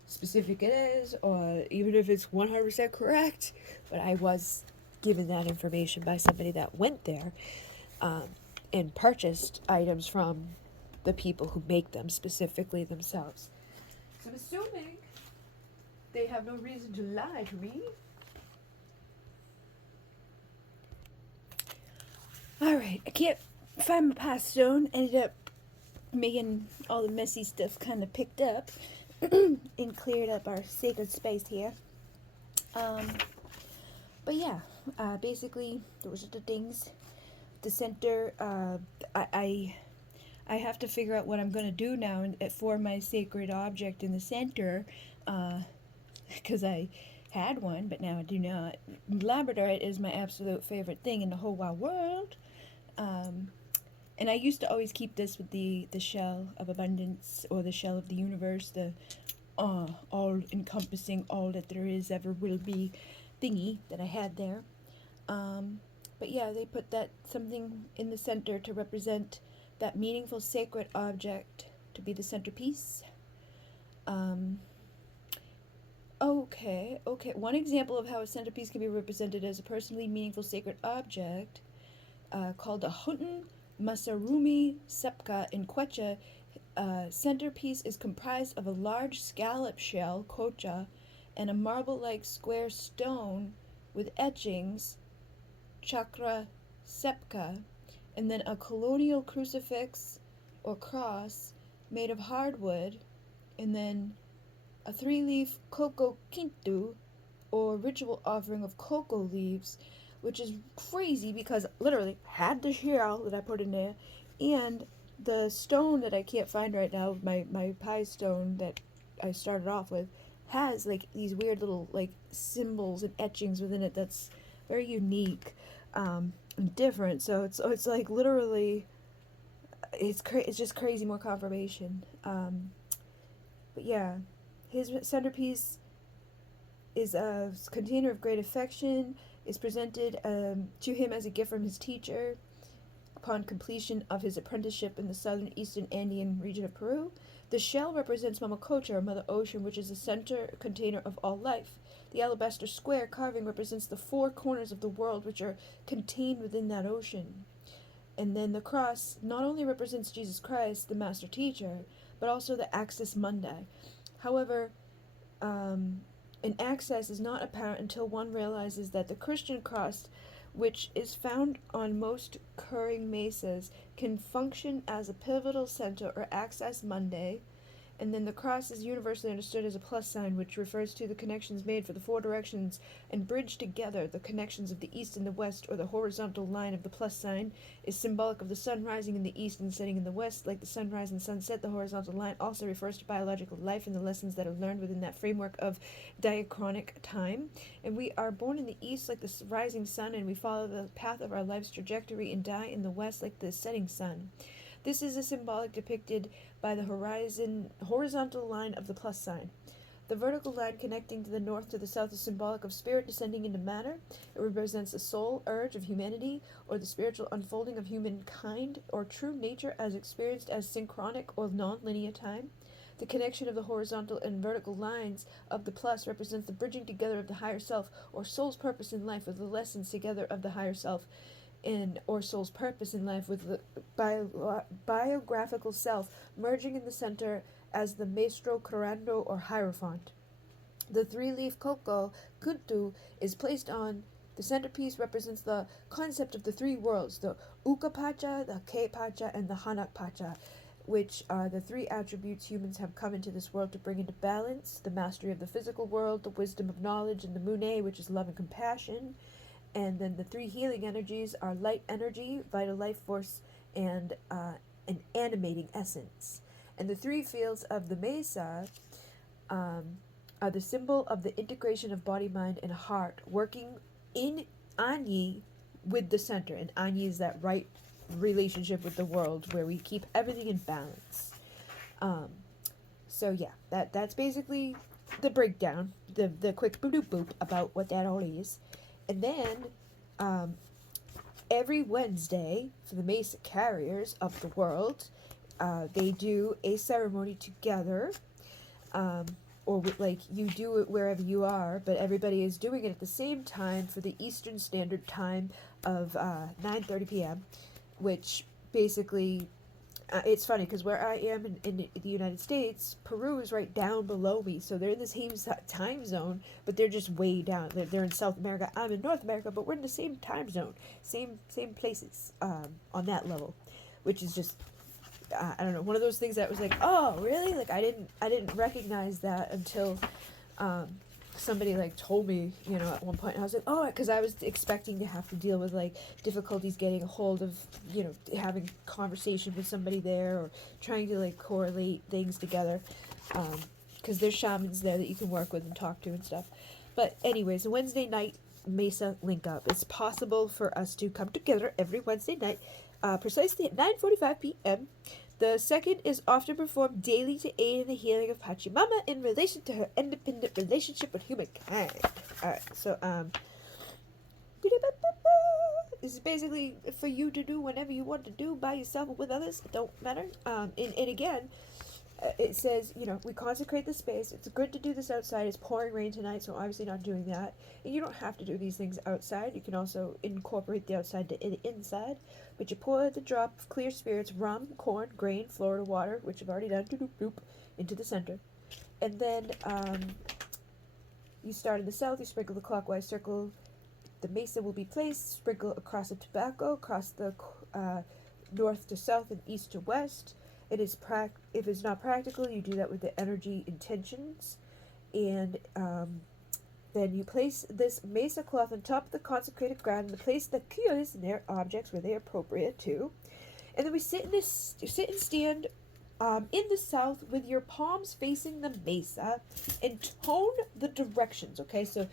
specific it is, or even if it's 100% correct. But I was given that information by somebody that went there, and purchased items from the people who make them specifically themselves. So I'm assuming they have no reason to lie to me. Alright, I can't find my pie stone. Ended up making all the messy stuff kind of picked up and cleared up our sacred space here. But yeah, basically, those are the things. The center, I have to figure out what I'm going to do now for my sacred object in the center, because I had one, but now I do not. Labradorite is my absolute favorite thing in the whole wide world. And I used to always keep this with the shell of abundance, or the shell of the universe, the all-encompassing, all that there is, ever will be thingy that I had there. But yeah, they put that something in the center to represent that meaningful sacred object to be the centerpiece. Okay. One example of how a centerpiece can be represented as a personally meaningful sacred object, called a Huntun Masarumi Sepka in Quechua. Centerpiece is comprised of a large scallop shell, kocha, and a marble-like square stone with etchings, chakra sepka, and then a colonial crucifix or cross made of hardwood, and then a 3-leaf cocoa kintu, or ritual offering of cocoa leaves, which is crazy because literally had the shell that I put in there, and the stone that I can't find right now, my pie stone that I started off with, has like these weird little like symbols and etchings within it that's very unique, and different. So it's like literally, it's just crazy more confirmation. But yeah, his centerpiece is a container of great affection, is presented to him as a gift from his teacher upon completion of his apprenticeship in the southern eastern Andean region of Peru. The shell represents Mama Cocha, or Mother Ocean, which is the center container of all life. The alabaster square carving represents the 4 corners of the world, which are contained within that ocean. And then the cross not only represents Jesus Christ, the master teacher, but also the axis mundi. However, an access is not apparent until one realizes that the Christian cross, which is found on most curring mesas, can function as a pivotal center or axis mundi. And then the cross is universally understood as a plus sign, which refers to the connections made for the 4 directions and bridged together. The connections of the east and the west, or the horizontal line of the plus sign, is symbolic of the sun rising in the east and setting in the west. Like the sunrise and sunset, the horizontal line also refers to biological life and the lessons that are learned within that framework of diachronic time. And we are born in the east like the rising sun, and we follow the path of our life's trajectory and die in the west like the setting sun. This is a symbolic depicted by the horizontal line of the plus sign. The vertical line connecting to the north to the south is symbolic of spirit descending into matter. It represents the soul urge of humanity, or the spiritual unfolding of humankind, or true nature as experienced as synchronic or non-linear time. The connection of the horizontal and vertical lines of the plus represents the bridging together of the higher self, or soul's purpose in life, with the lessons together of the higher self, and or soul's purpose in life with the biographical self, merging in the center as the maestro curando or hierophant. The three-leaf coco kuntu is placed on the centerpiece, represents the concept of the three worlds, the Uka Pacha, the Ke Pacha, and the Hanak Pacha, which are the three attributes humans have come into this world to bring into balance: the mastery of the physical world, the wisdom of knowledge, and the Munay, which is love and compassion. And then the three healing energies are light energy, vital life force, and an animating essence. And the three fields of the mesa are the symbol of the integration of body, mind, and heart, working in Anyi with the center. And Anyi is that right relationship with the world where we keep everything in balance. So yeah, that's basically the breakdown, the quick boop boop about what that all is. And then every Wednesday for the Mesa carriers of the world, they do a ceremony together. Or like you do it wherever you are, but everybody is doing it at the same time for the Eastern Standard Time of 9:30 p.m., which basically it's funny because where I am in the United States, Peru is right down below me, so they're in the same time zone, but they're just way down. They're in South America. I'm in North America, but we're in the same time zone, same places on that level, which is just I don't know, one of those things that was like, oh really, like I didn't recognize that until somebody like told me, you know, at one point. And I was like, oh, because I was expecting to have to deal with like difficulties getting a hold of, you know, having conversation with somebody there, or trying to like correlate things together, because there's shamans there that you can work with and talk to and stuff. But anyways, a Wednesday night Mesa link up. It's possible for us to come together every Wednesday night, precisely at 9:45 p.m. The second is often performed daily to aid in the healing of Pachamama in relation to her independent relationship with humankind. Alright, so, this is basically for you to do whenever you want to do, by yourself or with others. It don't matter. And again, it says, you know, we consecrate the space. It's good to do this outside. It's pouring rain tonight, so obviously not doing that. And you don't have to do these things outside. You can also incorporate the outside to the inside. But you pour the drop of clear spirits, rum, corn, grain, Florida water, which I've already done, into the center. And then you start in the south, you sprinkle the clockwise circle. The mesa will be placed, sprinkle across the tobacco, across the north to south and east to west. It is if it's not practical, you do that with the energy intentions. And then you place this mesa cloth on top of the consecrated ground and place the kiyos and their objects where they are appropriate too. And then we sit and stand in the south with your palms facing the mesa and tone the directions. Okay, so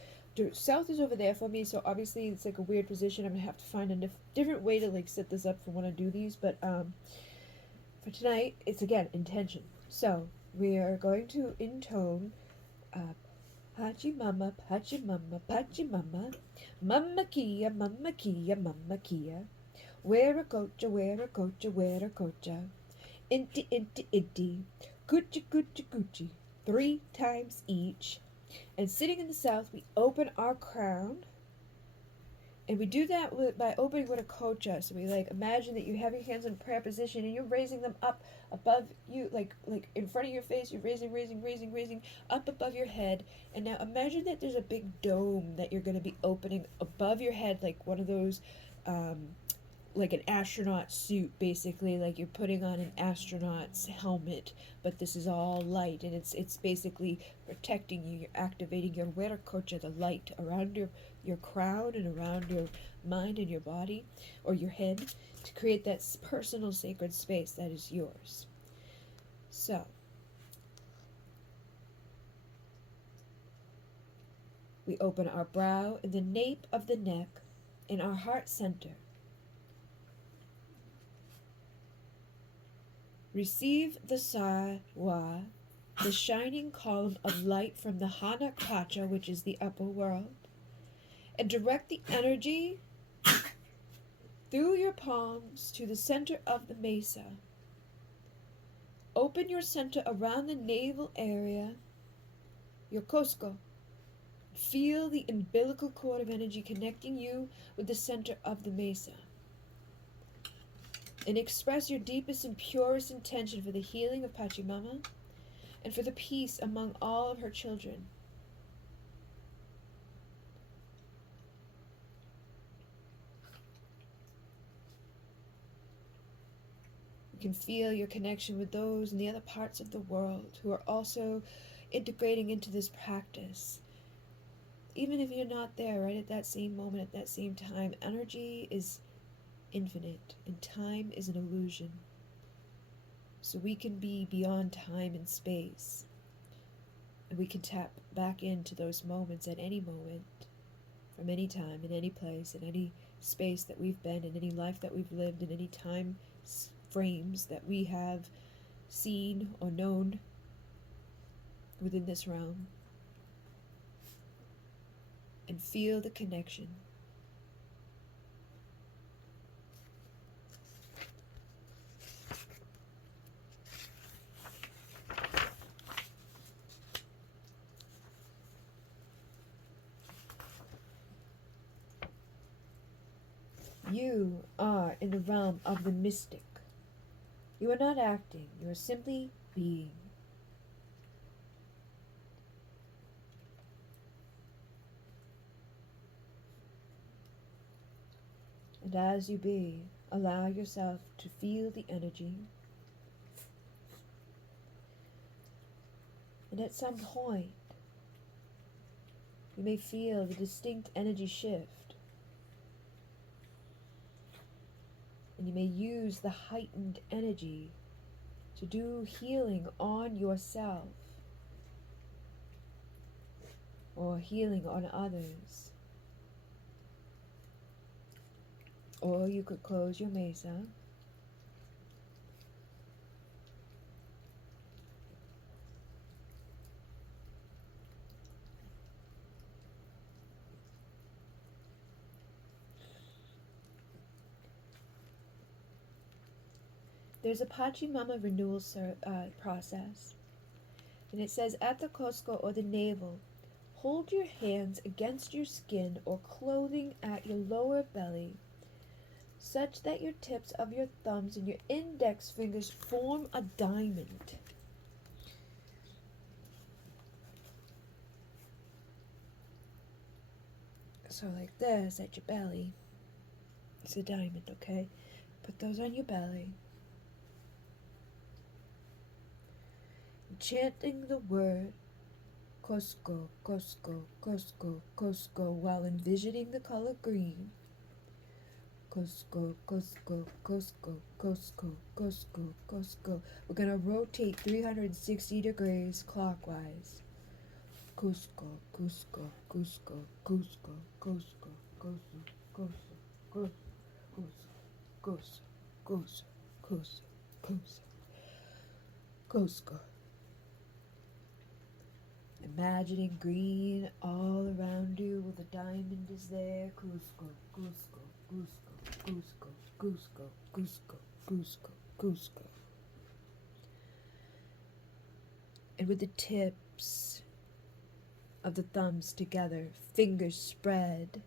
south is over there for me, so obviously it's like a weird position. I'm gonna have to find a different way to like set this up for when I do these, but for tonight it's again intention. So we are going to intone Pachi mama, pachi mama, pachi mama, mama kia, mama kia, mama kia. Wear a cocha, wear a cocha, wear a cocha. Inti, inti, inti. Gucci, Gucci, Gucci. 3 times each. And sitting in the south, we open our crown. And we do that by opening with a kocha. So we like imagine that you have your hands in prayer position and you're raising them up above you, like in front of your face. You're raising up above your head. And now imagine that there's a big dome that you're going to be opening above your head, like one of those, like an astronaut suit, basically, like you're putting on an astronaut's helmet, but this is all light, and it's basically protecting you. You're activating your Viracocha, the light, around your crown and around your mind and your body, or your head, to create that personal sacred space that is yours. So, we open our brow and the nape of the neck in our heart center. Receive the Sawa the shining column of light from the Hanak Pacha, which is the upper world, and direct the energy through your palms to the center of the mesa. Open your center around the navel area, your Cosco. Feel the umbilical cord of energy connecting you with the center of the mesa. And express your deepest and purest intention for the healing of Pachamama and for the peace among all of her children. You can feel your connection with those in the other parts of the world who are also integrating into this practice. Even if you're not there right at that same moment, at that same time, energy is infinite and time is an illusion. So we can be beyond time and space. And we can tap back into those moments at any moment, from any time, in any place, in any space that we've been, in any life that we've lived, in any time frames that we have seen or known within this realm. And feel the connection. You are in the realm of the mystic. You are not acting, you are simply being. And as you be, allow yourself to feel the energy. And at some point, you may feel the distinct energy shift. And you may use the heightened energy to do healing on yourself or healing on others. Or you could close your mesa There's a Pachamama renewal process. And it says, at the Cosco or the navel, hold your hands against your skin or clothing at your lower belly, such that your tips of your thumbs and your index fingers form a diamond. So like this at your belly. It's a diamond, okay? Put those on your belly. Chanting the word Cosco, Cosco, Cosco, Cosco while envisioning the color green. Cosco, Cosco, Cosco, Cosco, Cosco, Cosco. We're going to rotate 360 degrees clockwise. Cusco, Cusco, Cusco, Cusco, Cusco, Cusco, Cusco, Cusco, Cusco, Cusco, Cusco, Cusco, Cusco. Imagining green all around you where the diamond is there. Cusco, Cusco, Cusco, Cusco, Cusco, Cusco, Cusco, Cusco. And with the tips of the thumbs together, fingers spread,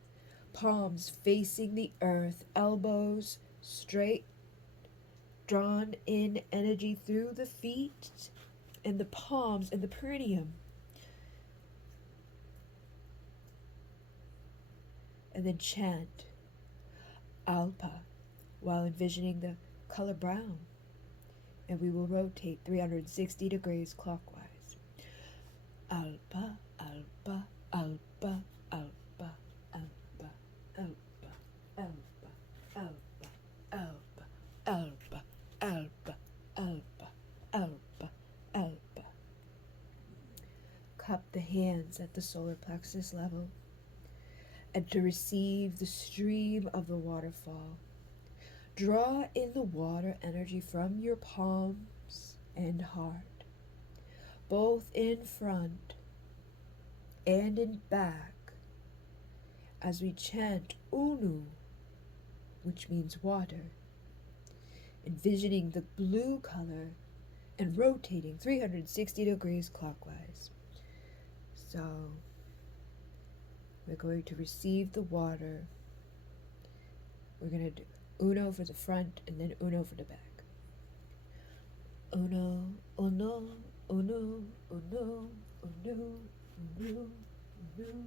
palms facing the earth, elbows straight, drawn in energy through the feet and the palms and the perineum. And then chant Alpa while envisioning the color brown. And we will rotate 360 degrees clockwise. Alpa, Alpa, Alpa, Alpa, Alpa, Alpa, Alpa, Alpa, Alpa, Alpa, Alpa, Alpa, Alpa, Alpa. Cup the hands at the solar plexus level. And to receive the stream of the waterfall, draw in the water energy from your palms and heart, both in front and in back, as we chant Unu, which means water, envisioning the blue color and rotating 360 degrees clockwise. So we're going to receive the water. We're going to do Uno for the front and then Uno for the back. Uno, uno, uno, uno, uno, uno, uno, uno,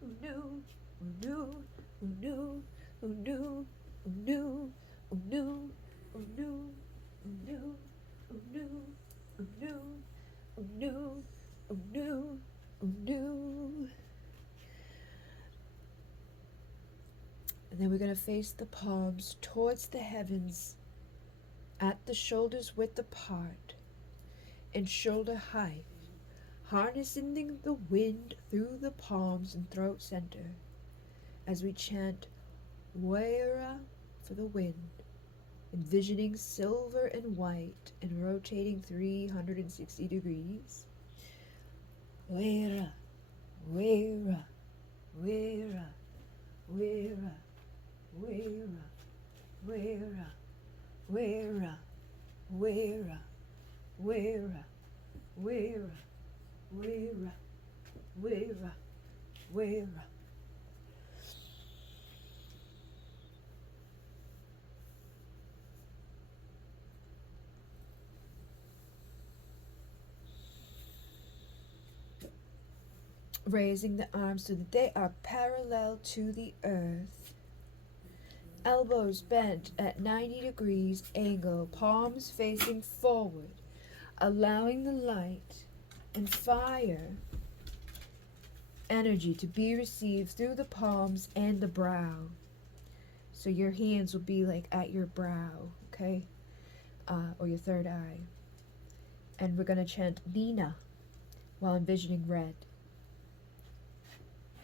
uno, uno, uno, uno, uno, uno, uno, uno, uno, uno, uno, uno. And then we're going to face the palms towards the heavens at the shoulders width apart and shoulder height, harnessing the wind through the palms and throat center as we chant Waira for the wind, envisioning silver and white and rotating 360 degrees. Waira, Waira, Waira, Waira, Waira, Waira, Waira, Waira, Waira, Waira, Waira, Waira, Waira. Raising the arms so that they are parallel to the earth. Elbows bent at 90 degrees angle, palms facing forward, allowing the light and fire energy to be received through the palms and the brow. So your hands will be like at your brow, okay? Or your third eye. And we're going to chant Nina while envisioning red.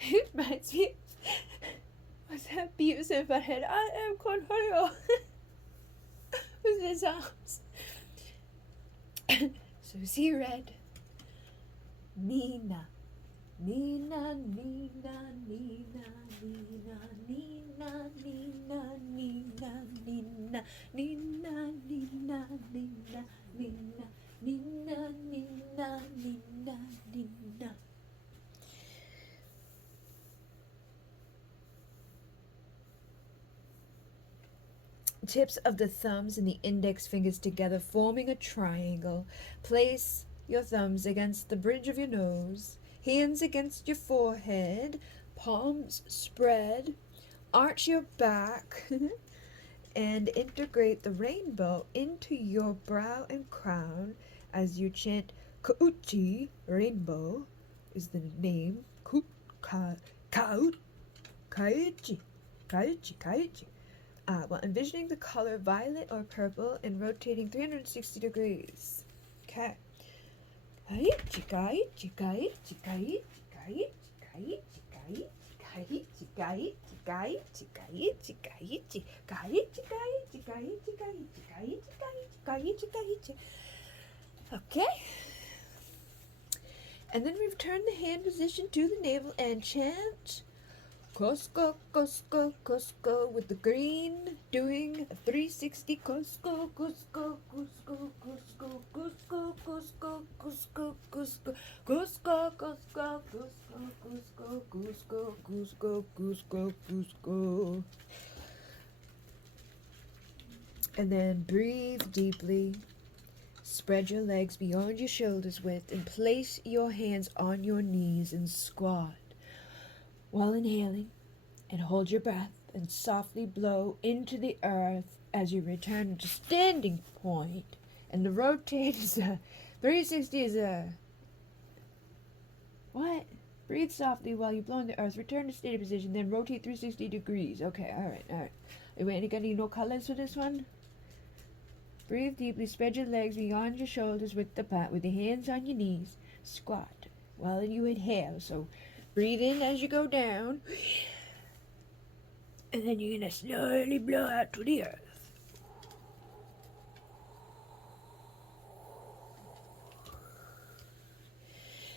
It reminds me, what's that Beavis in my head? I am Cornholio. With his arms. So see red. Nina. Nina, Nina, Nina, Nina, Nina, Nina, Nina, Nina, Nina, Nina, Nina, Nina, Nina, Nina, Nina, Nina. Tips of the thumbs and the index fingers together, forming a triangle. Place your thumbs against the bridge of your nose, hands against your forehead, palms spread, arch your back, and integrate the rainbow into your brow and crown as you chant Kauchi, rainbow is the name, Kaichi, Kaichi, Kaichi. While envisioning the color violet or purple and rotating 360 degrees. Okay. Kaichi, kaichi, kaichi, kaichi, kaichi, kaichi, kaichi, kaichi, kaichi, kaichi, kaichi, kaichi, kaichi, kaichi, kaichi, kaichi, kaichi. Okay. And then we return the hand position to the navel and chant Cusco, Cusco, Cusco, with the green doing a 360 Cusco, Cusco, Cusco, Cusco, Cusco, Cusco, Cusco, Cusco, Cusco, Cusco, Cusco, Cusco, Cusco, Cusco, Cusco. And then breathe deeply. Spread your legs beyond your shoulders width and place your hands on your knees and squat. While inhaling, and hold your breath and softly blow into the earth as you return to standing point. And the rotate is 360 is what? Breathe softly while you blow in the earth. Return to standing position, then rotate 360 degrees. Okay, all right. Are we any no colors for this one? Breathe deeply. Spread your legs beyond your shoulders with your hands on your knees. Squat while you inhale. So breathe in as you go down, and then you're going to slowly blow out to the earth.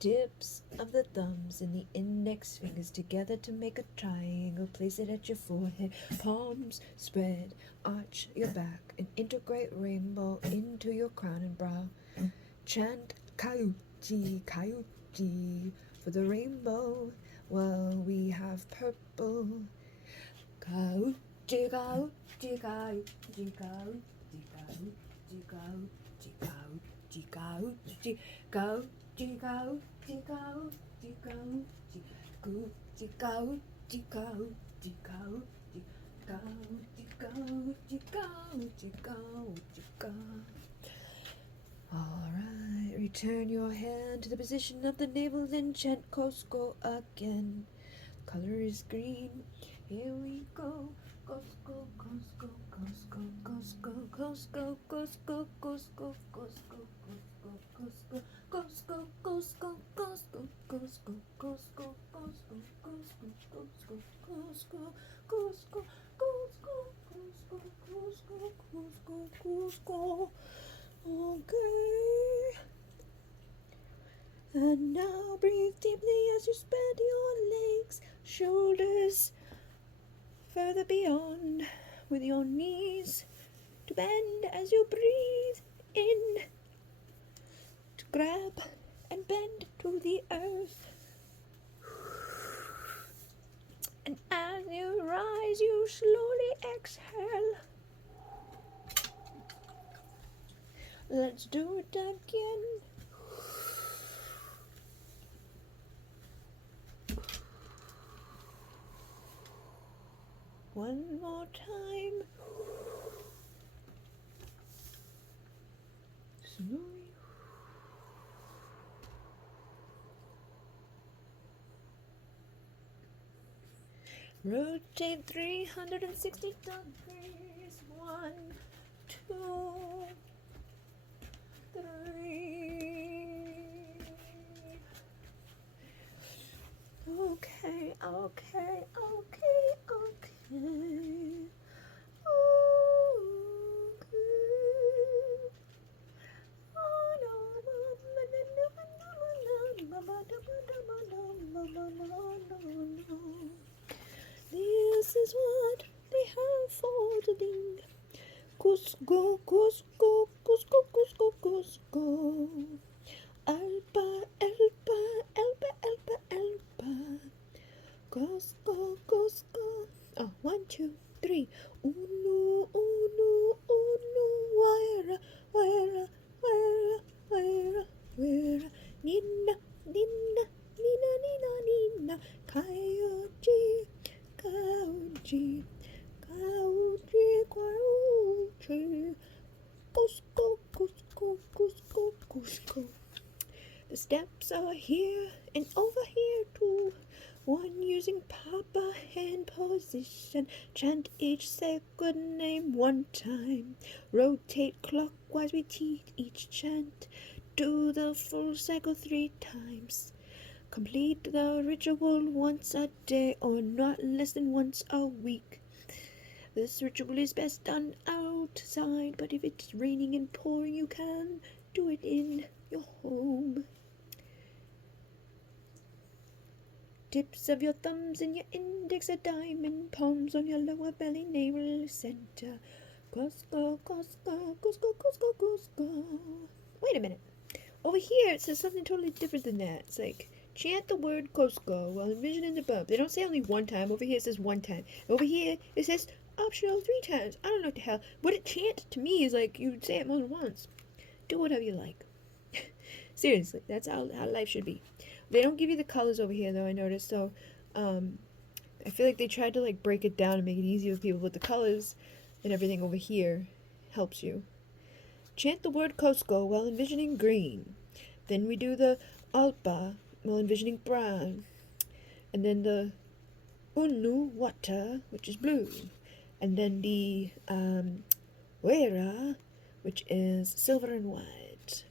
Tips of the thumbs and the index fingers together to make a triangle. Place it at your forehead. Palms spread. Arch your back. And integrate rainbow into your crown and brow. Chant Kayuchi, Kayuchi for the rainbow. Well, we have purple. Kayuchi, Kayuchi, Kayuchi, Kayuchi, Kayuchi, Kayuchi, Kayuchi, Kayuchi, Kayuchi. Chico, Chico, Chico, Chico, Chico, Chico, Chico, Chico, Chico, Chico. Alright, return your hand to the position of the navel, then chant Costco again. Color is green. Here we go. Costco, Costco, Costco, Costco, Costco, Costco, Costco, Costco, Costco, Costco, Costco, Costco, Costco, Costco, Costco, Costco, Costco, Costco, Costco, Costco. Okay. And now breathe deeply as you spread your legs, shoulders further beyond, with your knees to bend as you breathe in, to grab and bend to the earth. And as you rise, you slowly exhale. Let's do it again. One more time. Slowly. Rotate 360 degrees. 1, 2, 3. Okay. This is what they have for the ding. Cusco, Cusco, Cusco, Cusco, Cusco. Alpa, Alpa, Alpa, Alpa, Alpa. Cusco, Cusco. Oh, 1, 2, 3. Uno, uno, uno. Waira, waira, waira, waira, waira. Nina, Nina, Nina, Nina, Nina. Coyote, coyote, coyote, coyote. Cusco, Cusco, Cusco, Cusco. The steps are here and over here too. One using Papa hand position. Chant each sacred name 1 time. Rotate clockwise, repeat each chant. Do the full cycle 3 times. Complete the ritual once a day or not less than once a week. This ritual is best done outside, but if it's raining and pouring, you can do it in your home. Tips of your thumbs and your index are diamond, palms on your lower belly, navel center. Cusco, Cusco, Cusco, Cusco, Cusco. Wait a minute. Over here it says something totally different than that. It's like, chant the word Cusco while envisioning the above. They don't say only 1 time. Over here it says 1 time. Over here it says optional 3 times. I don't know what the hell. What it chant to me is like you would say it more than once. Do whatever you like. Seriously, that's how life should be. They don't give you the colors over here though, I noticed, so I feel like they tried to like break it down and make it easier for people, but the colors and everything over here helps you. Chant the word Cusco while envisioning green. Then we do the Alpa while envisioning brown. And then the Unu water, which is blue. And then the Wera, which is silver and white.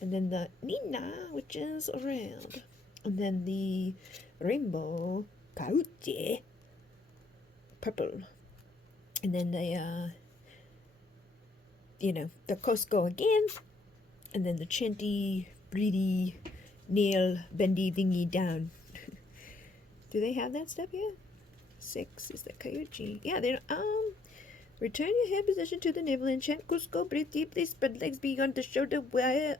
And then the Nina, which is red. And then the rainbow, Kauche, purple. And then the, the Cusco again. And then the chanty, breedy, nail bendy thingy down. Do they have that stuff yet? 6 is the Kayuchi. Yeah, they don't. Return your hand position to the navel and chant Cusco, breathe deeply, spread legs beyond the shoulder.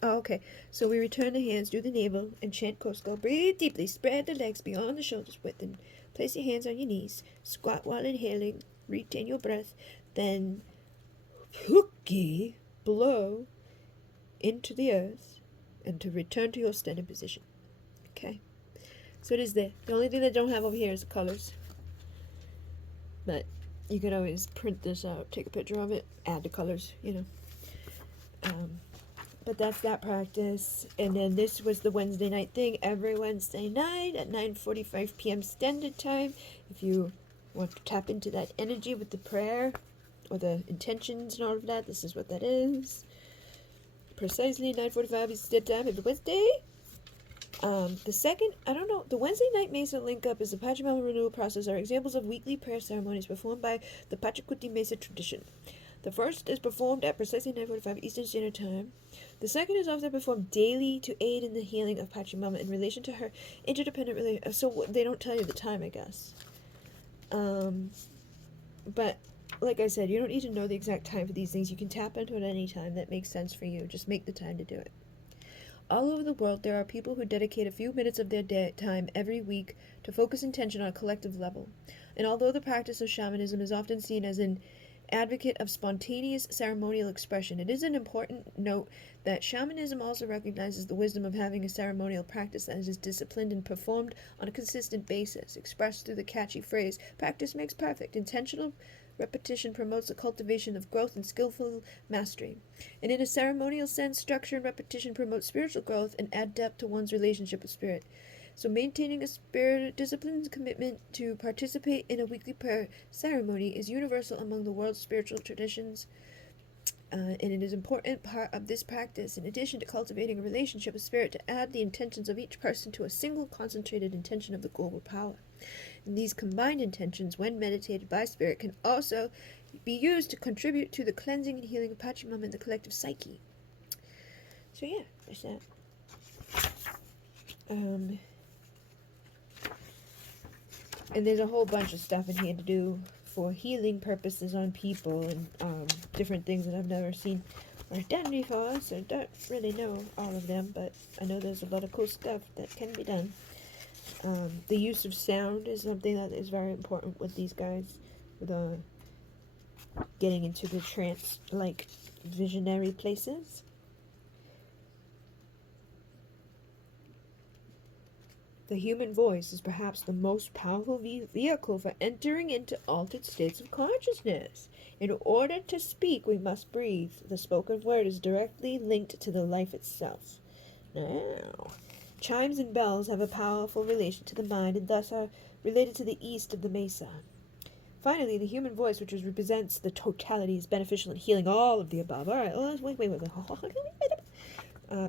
Oh, okay. So we return the hands to the navel and chant Cusco, breathe deeply, spread the legs beyond the shoulders width, and place your hands on your knees. Squat while inhaling, retain your breath, then hooky, blow into the earth, and to return to your standing position. Okay. So it is there. The only thing they don't have over here is the colors. But you could always print this out, take a picture of it, add the colors, you know. But that's that practice. And then this was the Wednesday night thing, every Wednesday night at 9:45 p.m. Standard Time. If you want to tap into that energy with the prayer or the intentions and all of that, this is what that is. Precisely 9:45 is Standard Time every Wednesday. The second, I don't know, the Wednesday night Mesa link up is the Pachamama renewal process are examples of weekly prayer ceremonies performed by the Pachakuti Mesa tradition. The first is performed at precisely 9:45 Eastern Standard Time. The second is often performed daily to aid in the healing of Pachamama in relation to her interdependent relation. So they don't tell you the time, I guess. But like I said, you don't need to know the exact time for these things. You can tap into it any time that makes sense for you. Just make the time to do it. All over the world, there are people who dedicate a few minutes of their time every week to focus intention on a collective level. And although the practice of shamanism is often seen as an advocate of spontaneous ceremonial expression, it is an important note that shamanism also recognizes the wisdom of having a ceremonial practice that is disciplined and performed on a consistent basis, expressed through the catchy phrase, "Practice makes perfect." Intentional repetition promotes the cultivation of growth and skillful mastery. And in a ceremonial sense, structure and repetition promote spiritual growth and add depth to one's relationship with spirit. So maintaining a spirit disciplined commitment to participate in a weekly prayer ceremony is universal among the world's spiritual traditions. And it is an important part of this practice, in addition to cultivating a relationship with spirit, to add the intentions of each person to a single concentrated intention of the global power. And these combined intentions, when meditated by spirit, can also be used to contribute to the cleansing and healing of Pachamama and the collective psyche. So yeah, there's that. And there's a whole bunch of stuff in here to do for healing purposes on people and different things that I've never seen or done before, so I don't really know all of them, but I know there's a lot of cool stuff that can be done. The use of sound is something that is very important with these guys, with getting into the trance-like visionary places. The human voice is perhaps the most powerful vehicle for entering into altered states of consciousness. In order to speak, we must breathe. The spoken word is directly linked to the life itself. Now, chimes and bells have a powerful relation to the mind and thus are related to the east of the mesa. Finally, the human voice, which represents the totality, is beneficial in healing all of the above. All right, wait.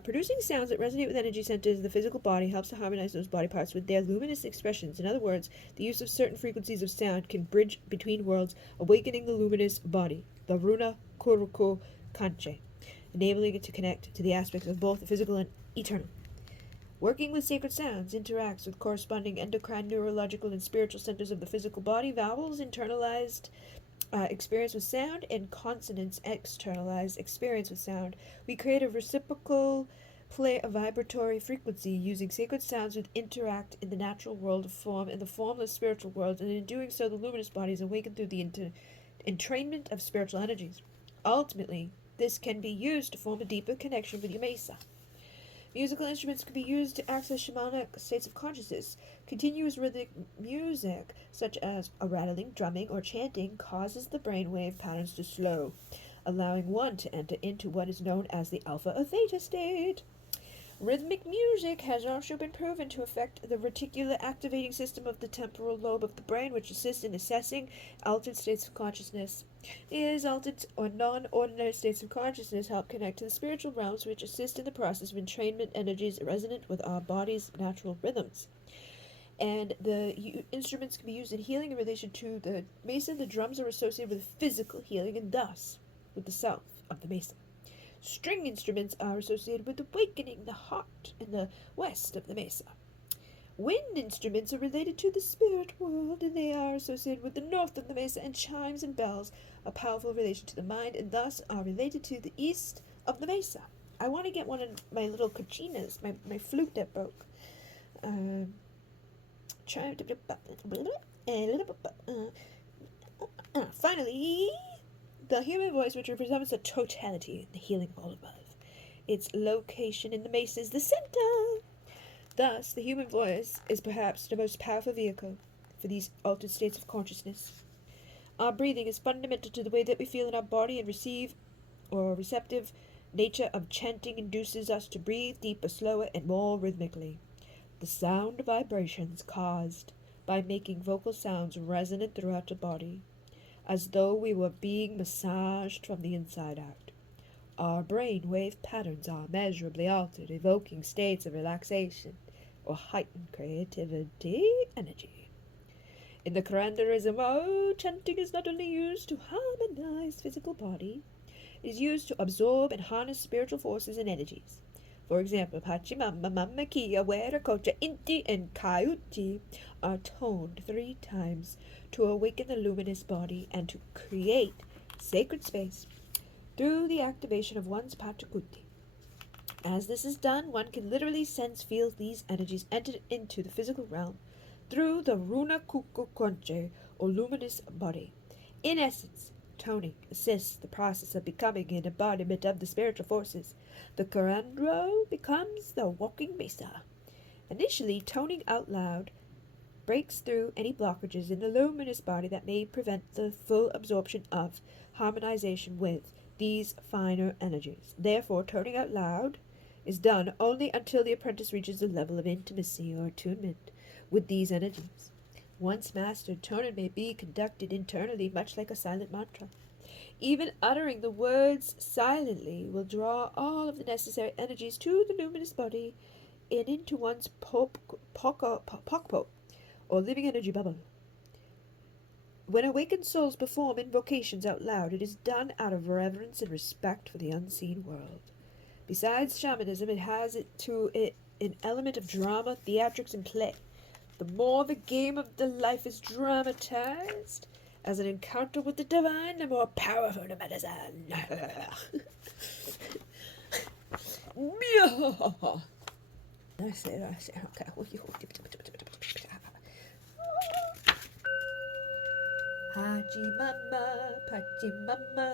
Producing sounds that resonate with energy centers of the physical body helps to harmonize those body parts with their luminous expressions. In other words, the use of certain frequencies of sound can bridge between worlds, awakening the luminous body, the Runa Kuruku Kanche, enabling it to connect to the aspects of both the physical and eternal. Working with sacred sounds interacts with corresponding endocrine, neurological, and spiritual centers of the physical body. Vowels, internalized experience with sound, and consonants, externalized experience with sound. We create a reciprocal play of vibratory frequency using sacred sounds which interact in the natural world of form and the formless spiritual world, and in doing so the luminous body is awakened through the entrainment of spiritual energies. Ultimately, this can be used to form a deeper connection with your mesa. Musical instruments can be used to access shamanic states of consciousness. Continuous rhythmic music, such as a rattling, drumming, or chanting, causes the brainwave patterns to slow, allowing one to enter into what is known as the alpha or theta state. Rhythmic music has also been proven to affect the reticular activating system of the temporal lobe of the brain, which assists in assessing altered states of consciousness. These altered or non-ordinary states of consciousness help connect to the spiritual realms, which assist in the process of entrainment energies resonant with our body's natural rhythms. And the instruments can be used in healing in relation to the mesa. The drums are associated with physical healing and thus with the self of the mesa. String instruments are associated with awakening the heart in the west of the mesa. Wind instruments are related to the spirit world, and they are associated with the north of the mesa, and chimes and bells are powerful relation to the mind, and thus are related to the east of the mesa. I want to get one of my little cachinas, my flute that broke. Finally, the human voice, which represents the totality and the healing of all above. Its location in the mesa is the center. Thus, the human voice is perhaps the most powerful vehicle for these altered states of consciousness. Our breathing is fundamental to the way that we feel in our body, and receptive nature of chanting induces us to breathe deeper, slower, and more rhythmically. The sound vibrations caused by making vocal sounds resonant throughout the body, as though we were being massaged from the inside out. Our brain wave patterns are measurably altered, evoking states of relaxation or heightened creativity energy. In the Karandarism, chanting is not only used to harmonize physical body, it is used to absorb and harness spiritual forces and energies. For example, Pachimama, Mama Kia, Wera, Kocha, Inti, and Kaiuti are toned 3 times to awaken the luminous body and to create sacred space through the activation of one's Pachakuti. As this is done, one can literally feel these energies enter into the physical realm through the Runa Kukukonche, or luminous body. In essence, toning assists the process of becoming an embodiment of the spiritual forces. The Karandro becomes the walking mesa. Initially, toning out loud breaks through any blockages in the luminous body that may prevent the full absorption of harmonization with these finer energies. Therefore, toning out loud is done only until the apprentice reaches the level of intimacy or attunement with these energies. Once mastered, toning may be conducted internally, much like a silent mantra. Even uttering the words silently will draw all of the necessary energies to the luminous body and into one's pokpo, or living energy bubble. When awakened souls perform invocations out loud, it is done out of reverence and respect for the unseen world. Besides shamanism, it has an element of drama, theatrics, and play. The more the game of the life is dramatized as an encounter with the divine, the more powerful the medicine. I say, okay. Haji mama, pachi mama,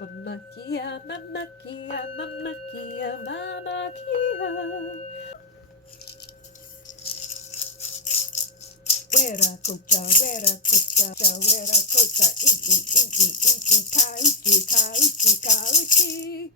mama kia, mama kia, mama kia, mama kia. Wera kocha, inki, kauchi, kauchi, kauchi.